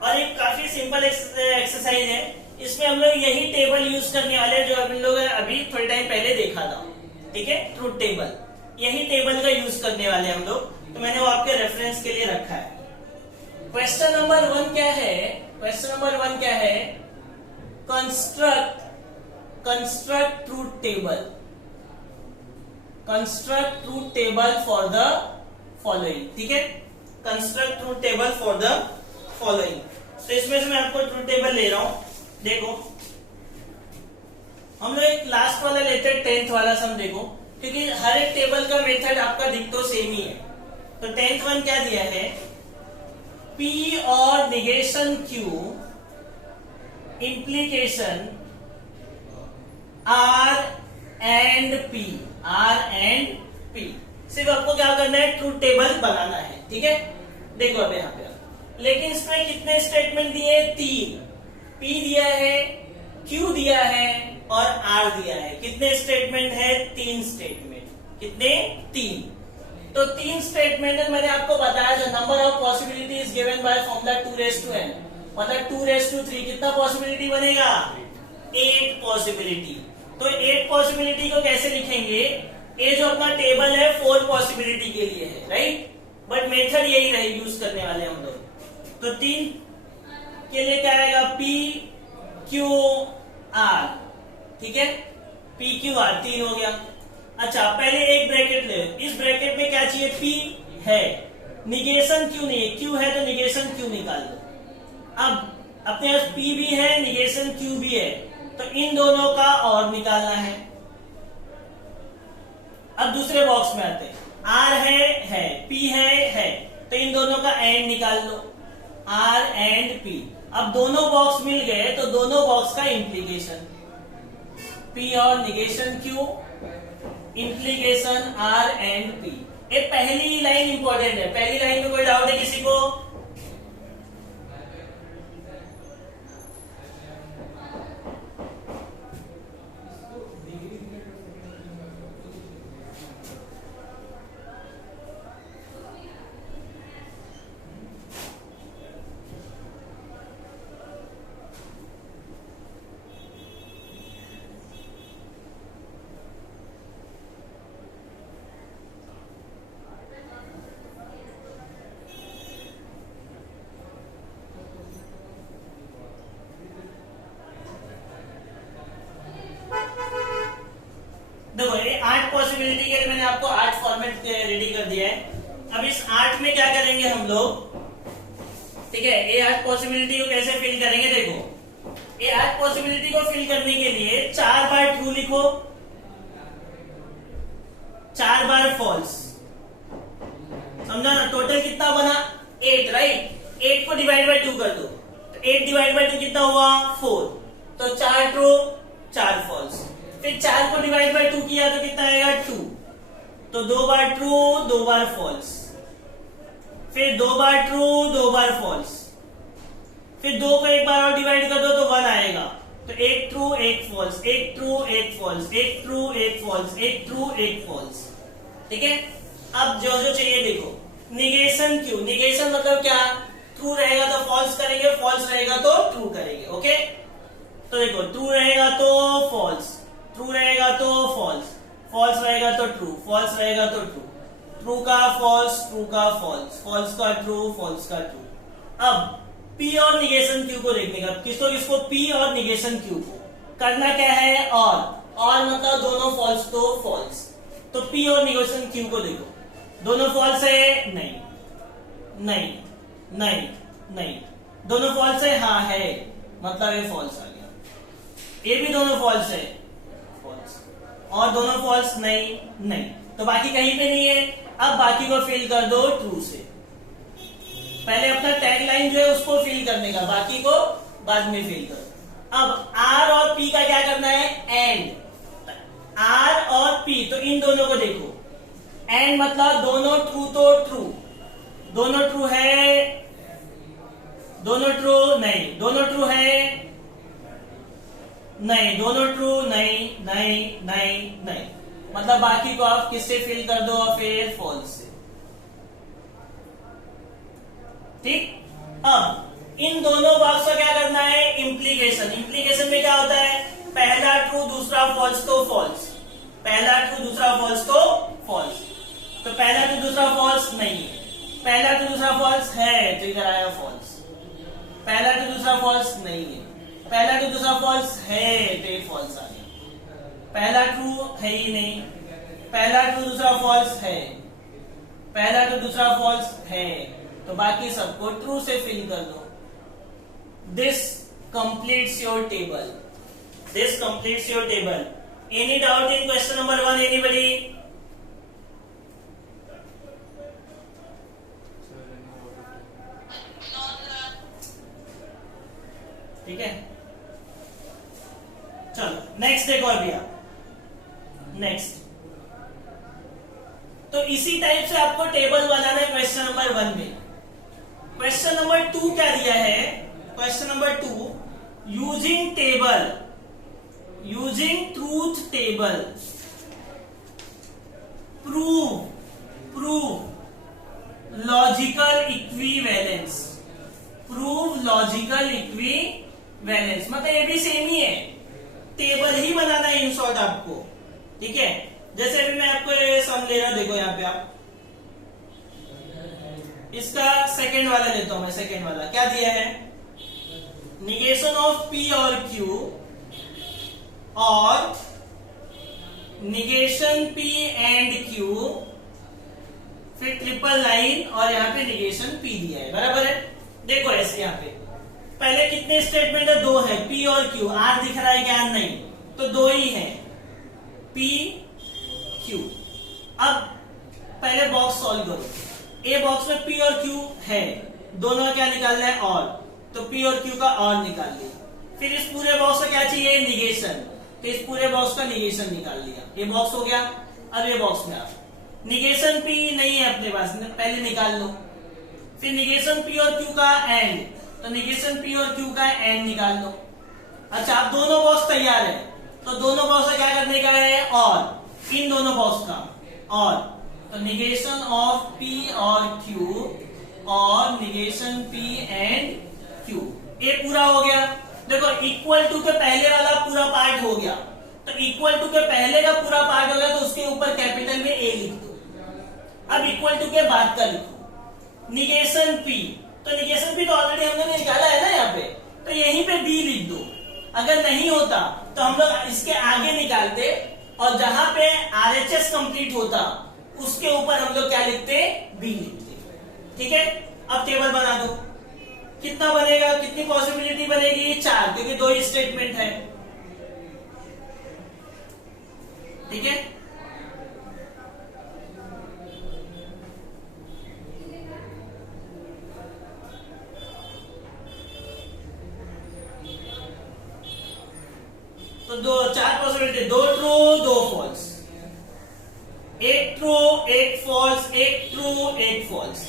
और एक काफी सिंपल एक्सरसाइज है। इसमें हम लोग यही टेबल यूज करने वाले हैं जो हम लोग अभी थोड़े टाइम पहले देखा था। ठीक है, ट्रूथ टेबल, यही टेबल का यूज करने वाले हैं हम लोग। तो मैंने वो आपके रेफरेंस के लिए रखा है। क्वेश्चन नंबर 1 क्या है, क्वेश्चन नंबर 1 क्या है, construct truth table, construct truth table for the following. ठीक है, construct truth table for the following. तो इसमें से मैं आपको ट्रूथ टेबल ले रहा हूं। देखो हम लोग एक लास्ट वाला लेते हैं, 10th वाला सम। देखो क्योंकि हर एक टेबल का मेथड आपका दिख तो सेम ही है। तो 10th वन क्या दिया है, P और negation Q implication R and P, R and P। सिर्फ आपको क्या करना है, ट्रूथ टेबल बनाना है, ठीक है। देखो अब यहाँ पे, लेकिन इसमें कितने स्टेटमेंट दिए, 3। P दिया है, Q दिया है और R दिया है। कितने स्टेटमेंट है, 3 स्टेटमेंट। कितने, 3। तो 3 स्टेटमेंट मैंने आपको बताया, जो number of possibility is given by formula 2n, मतलब 2 कितना पॉसिबिलिटी बनेगा, 8 पॉसिबिलिटी। तो 8 पॉसिबिलिटी को कैसे लिखेंगे, ये जो अपना टेबल है 4 पॉसिबिलिटी के लिए है, राइट, बट मेथड यही रहे यूज करने वाले हम लोग। तो 3 के लिए क्या आएगा, P Q R, ठीक है, P Q R 3 हो गया। अच्छा, पहले एक ब्रैकेट ले, इस ब्रैकेट में क्या चाहिए, P है, निगेशन Q नहीं है, Q है तो निगेशन Q निकाल दो। अब अपने पास P भी है, निगेशन Q भी है, तो इन दोनों का और निकालना है। अब दूसरे बॉक्स में आते हैं, R है, P है, तो इन दोनों का एंड निकाल लो, R एंड P। अब दोनों बॉक्स मिल गए तो दोनों बॉक्स का इंप्लीकेशन, P और negation Q, implication R and P। ये पहली लाइन इंपॉर्टेंट है, पहली लाइन में कोई डाउट है किसी को? देखो, ये 8 पॉसिबिलिटी के लिए मैंने आपको 8 फॉर्मेट रेडी कर दिया है। अब इस 8 में क्या करेंगे हम लोग, ठीक है, ये 8 पॉसिबिलिटी को कैसे फिल करेंगे, देखो, ये 8 पॉसिबिलिटी को फिल करने के लिए 4 बार ट्रू लिखो, 4 बार फॉल्स, समझा ना। टोटल कितना बना, 8, राइट। 8 को डिवाइड बाय 2 कर दो, तो 8 डिवाइड बाय 2 कितना हुआ, 4। तो 4 ट्रू 4 फॉल्स। फिर 4 को डिवाइड बाय 2 किया तो कितना आएगा, 2। तो 2 बार ट्रू 2 बार फॉल्स, फिर 2 बार ट्रू 2 बार फॉल्स, फिर 2 को एक बार और डिवाइड कर दो तो 1 आएगा। तो 1 true 1 false, 1 true 1 false, 1 true 1 false, 1 true 1 false, ठीक है। अब जो जो चाहिए देखो, निगेशन Q, निगेशन मतलब क्या, ट्रू रहेगा तो फॉल्स करेंगे, फॉल्स रहेगा तो ट्रू करेंगे, ओके। तो देखो, ट्रू रहेगा तो फॉल्स, ट्रू रहेगा तो फॉल्स, फॉल्स रहेगा तो ट्रू, फॉल्स रहेगा तो ट्रू, ट्रू का फॉल्स, ट्रू का फॉल्स, फॉल्स का ट्रू, फॉल्स का ट्रू। अब P और निगेशन Q को देखने का, किसको P और निगेशन Q को करना क्या है, और मतलब दोनों फॉल्स तो फॉल्स। तो P और निगेशन Q को देखो, दोनों फॉल्स है, नहीं नहीं नहीं नहीं, दोनों फॉल्स है, हाँ है, मतलब ये फॉल्स आ गया। ये भी दोनों फॉल्स है, फॉल्स, और दोनों फॉल्स नहीं नहीं, तो बाकी कहीं पे नहीं है। अब बाकी को फिल कर दो ट्रू से, पहले अपना टैग लाइन जो है उसको फिल करने का, बाकी को बाद में फिल करो। अब R और P का क्या करना है, एंड, R और P, तो इन दोनों को देखो, एंड मतलब दोनों ट्रू तो ट्रू, दोनों ट्रू है, दोनों ट्रू नहीं, दोनों ट्रू है नहीं, दोनों ट्रू नहीं नहीं नहीं नहीं, मतलब बाकी को आप किससे फिल कर दो, फिर फॉल्स से, ठीक। अब इन दोनों बॉक्स को क्या करना है, इंप्लीकेशन। इंप्लीकेशन में क्या होता है, पहला ट्रू दूसरा फॉल्स तो फॉल्स, पहला ट्रू दूसरा फॉल्स तो फॉल्स। तो पहला ट्रू दूसरा फॉल्स नहीं है, पहला ट्रू दूसरा फॉल्स है तो इधर आया फॉल्स, पहला ट्रू दूसरा फॉल्स नहीं है, पहला ट्रू दूसरा फॉल्स है तो ये फॉल्स आ गया, पहला ट्रू है ही नहीं, पहला ट्रू दूसरा फॉल्स है, पहला ट्रू दूसरा फॉल्स है, तो बाकी सबको ट्रू से फिल कर दो। This completes your table, this completes your table. Any doubt in question number 1, anybody? ठीक है, चलो नेक्स्ट देखो अभी आप। नेक्स्ट तो इसी टाइप से आपको टेबल बनाना है क्वेश्चन नंबर 1 में। क्वेश्चन नंबर 2 क्या दिया है? Question number 2, using table, using truth table, prove logical equivalence, prove logical equivalence. मतलब ये भी सेम ही है, टेबल ही बनाना है इन शॉर्ट आपको। ठीक है, जैसे अभी मैं आपको ये सम ले रहा, देखो यहाँ पे आप इसका सेकंड वाला लेता हूं मैं। सेकंड वाला क्या दिया है? निगेशन ऑफ पी और क्यू और निगेशन पी एंड क्यू, फिर ट्रिपल लाइन और यहाँ पे निगेशन पी दिया है, बराबर है। देखो ऐसे यहाँ पे पहले कितने स्टेटमेंट है? 2 है, पी और क्यू। आर दिख रहा है क्या? नहीं, तो 2 ही है, पी क्यू। अब पहले बॉक्स सॉल्व करो। ए बॉक्स में पी और क्यू है, दोनों का क्या निकालना है? और, तो पी और क्यू का और निकाल लिया। फिर इस पूरे बॉक्स का क्या चाहिए? निगेशन, तो इस पूरे बॉक्स का निगेशन निकाल लिया। ये बॉक्स हो गया। अब ये बॉक्स में आप निगेशन पी नहीं है अपने पास, पहले निकाल लो। फिर निगेशन पी और क्यू का एंड, तो निगेशन पी और क्यू का एंड निकाल लो। अच्छा, अब दोनों बॉक्स तैयार है, तो दोनों बॉक्स का क्या करने का है? और, इन दोनों बॉक्स का और, तो निगेशन ऑफ पी और क्यू और निगेशन पी एंड क्यू, ये पूरा हो गया। देखो इक्वल टू के पहले वाला पूरा पार्ट हो गया, तो इक्वल टू के पहले का पूरा पार्ट हो गया, तो उसके ऊपर कैपिटल में ए लिख दो। अब इक्वल टू के बाद का लिखो, निगेशन पी, तो निगेशन पी तो ऑलरेडी हमने निकाला है ना यहाँ पे, तो यहीं पे बी लिख दो। अगर नहीं होता तो हम लोग इसके आगे निकालते और जहां पे आरएचएस कंप्लीट होता उसके ऊपर हम लोग क्या लिखते? बी लिखते। ठीक है, अब टेबल बना दो। कितना बनेगा? कितनी पॉसिबिलिटी बनेगी? 4, क्योंकि 2 ही स्टेटमेंट है। ठीक है, तो 4 possibility, 2 true 2 false, 1 true 1 false, 1 true 1 false.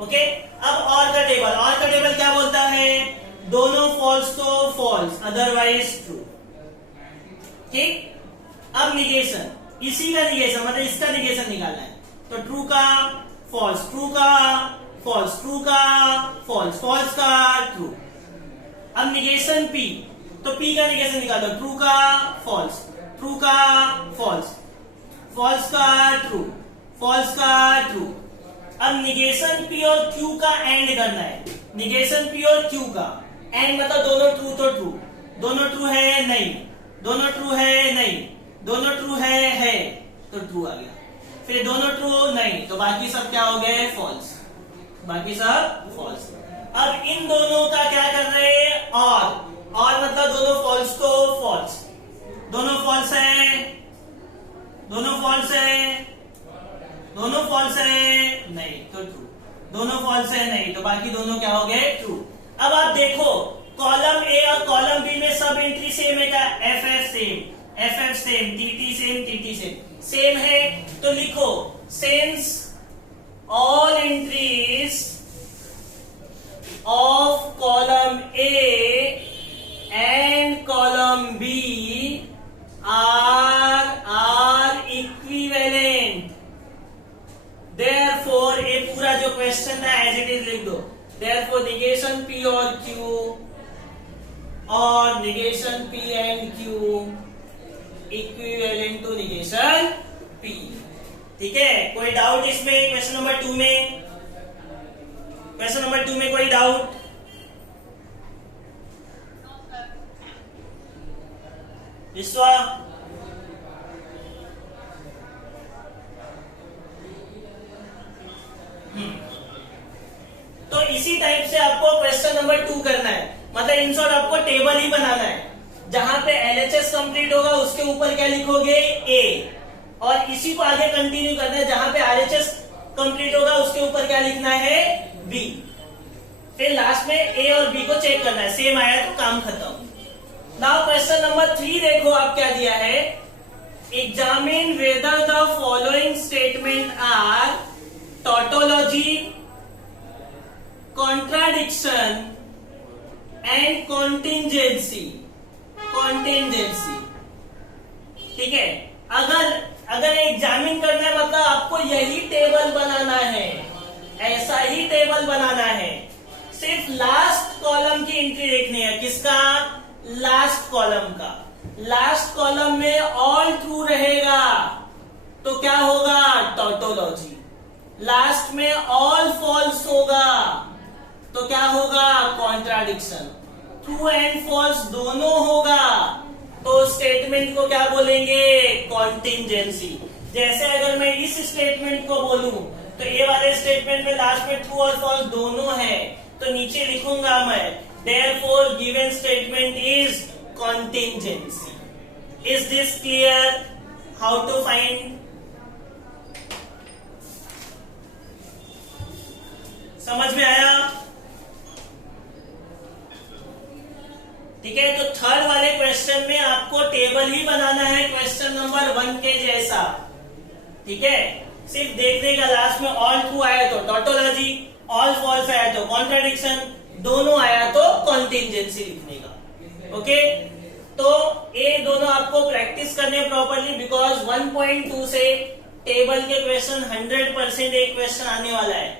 Okay, अब और का टेबल, और का टेबल क्या बोलता है? दोनों फॉल्स तो फॉल्स, अदरवाइज ट्रू। ठीक, अब निगेशन, इसी का निगेशन मतलब इसका निगेशन निकालना है, तो ट्रू का फॉल्स, ट्रू का फॉल्स, ट्रू का फॉल्स, फॉल्स का ट्रू। अब निगेशन पी, तो पी का निगेशन निकालो, ट्रू का फॉल्स, ट्रू का फॉल्स, फॉल्स का ट्रू, फॉल्स का ट्रू। अब निगेशन पी और क्यू का एंड करना है, निगेशन पी और क्यू का एंड मतलब दोनों ट्रू तो ट्रू, दोनों ट्रू है नहीं, दोनों ट्रू है नहीं, दोनों ट्रू है तो ट्रू आ गया। फिर दोनों ट्रू नहीं, तो बाकी सब क्या हो गए? फॉल्स, बाकी सब फॉल्स। अब इन दोनों का क्या कर रहे हैं? और मतलब दोनों फॉल्स को फॉल्स, दोनों फॉल्स है, दोनों फॉल्स है, दोनों फॉल्स है नहीं तो ट्रू, दोनों फॉल्स है नहीं तो बाकी दोनों क्या हो गए? ट्रू। अब आप देखो कॉलम ए और कॉलम बी में सब एंट्री सेम है क्या? F same, F same, TT same, TT same, same है तो लिखो since all entries of column A and column B are equivalent, therefore ये पूरा जो क्वेश्चन है एज इट इज लिख दो। देयरफॉर निगेशन पी और क्यू और negation P and Q equivalent to negation P. ठीक है, कोई डाउट इसमें? क्वेश्चन नंबर 2 में, क्वेश्चन नंबर 2 में कोई डाउट? विश्वा, तो इसी टाइप से आपको क्वेश्चन नंबर 2 करना है, मतलब इन शॉर्ट आपको टेबल ही बनाना है। जहां पे एलएचएस कंप्लीट होगा उसके ऊपर क्या लिखोगे? ए, और इसी को आगे कंटिन्यू करना है। जहां पे आरएचएस कंप्लीट होगा उसके ऊपर क्या लिखना है? बी। फिर लास्ट में ए और बी को चेक करना है, सेम आया तो काम खत्म। नाउ क्वेश्चन नंबर 3 देखो आप क्या दिया है, examine whether the following statement are tautology, contradiction and contingency. Contingency, ठीक है। अगर एग्जामिन करना है मतलब आपको यही टेबल बनाना है, ऐसा ही टेबल बनाना है। सिर्फ लास्ट कॉलम की एंट्री देखनी है, किसका, लास्ट कॉलम का। लास्ट कॉलम में ऑल ट्रू रहेगा तो क्या होगा, टॉटोलॉजी। लास्ट में ऑल फॉल्स होगा तो क्या होगा, कॉन्ट्राडिक्शन। ट्रू एंड फॉल्स दोनों होगा तो स्टेटमेंट को क्या बोलेंगे, कॉन्टिंजेंसी। जैसे अगर मैं इस स्टेटमेंट को बोलूं तो ये वाले स्टेटमेंट में लास्ट में ट्रू और फॉल्स दोनों है, तो नीचे लिखूंगा मैं therefore given statement is contingency. Is this clear how to find? समझ में आया? ठीक है, तो थर्ड वाले क्वेश्चन में आपको टेबल ही बनाना है क्वेश्चन नंबर 1 के जैसा। ठीक है, सिर्फ देखने का, लास्ट में ऑल ट्रू आया तो टॉटोलॉजी, ऑल फॉल्स आया तो कॉन्ट्राडिक्शन, दोनों आया तो कॉन्टिंजेंसी लिखने का। ओके, तो ये दोनों आपको प्रैक्टिस करने प्रॉपरली, बिकॉज 1.2 से टेबल के क्वेश्चन 100% एक क्वेश्चन आने वाला है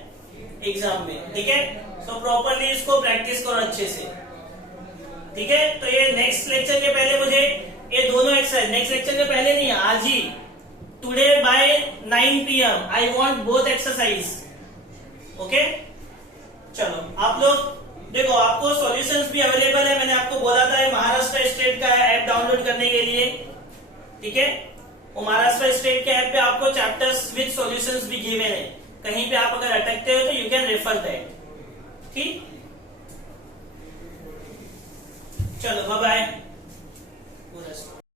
एग्जाम में। ठीक है, तो प्रॉपरली इसको प्रैक्टिस करो अच्छे से। ठीक है, तो ये नेक्स्ट लेक्चर के पहले मुझे ये दोनों एक्सरसाइज, नेक्स्ट लेक्चर के पहले नहीं, आज ही, today by 9 PM I want both exercise. Okay, चलो आप लोग देखो, आपको सॉल्यूशंस भी अवेलेबल है, मैंने आपको बोला था महाराष्ट्र स्टेट का ऐप डाउनलोड करने के लिए। ठीक है, वो महाराष्ट्र स्टेट के ऐप पे आपको चैप्टर्स विद सॉल्यूशंस भी गिवन है, कहीं पे आप अगर अटकते हो तो यू कैन रेफर दैट। ठीक, चलो बाय बाय।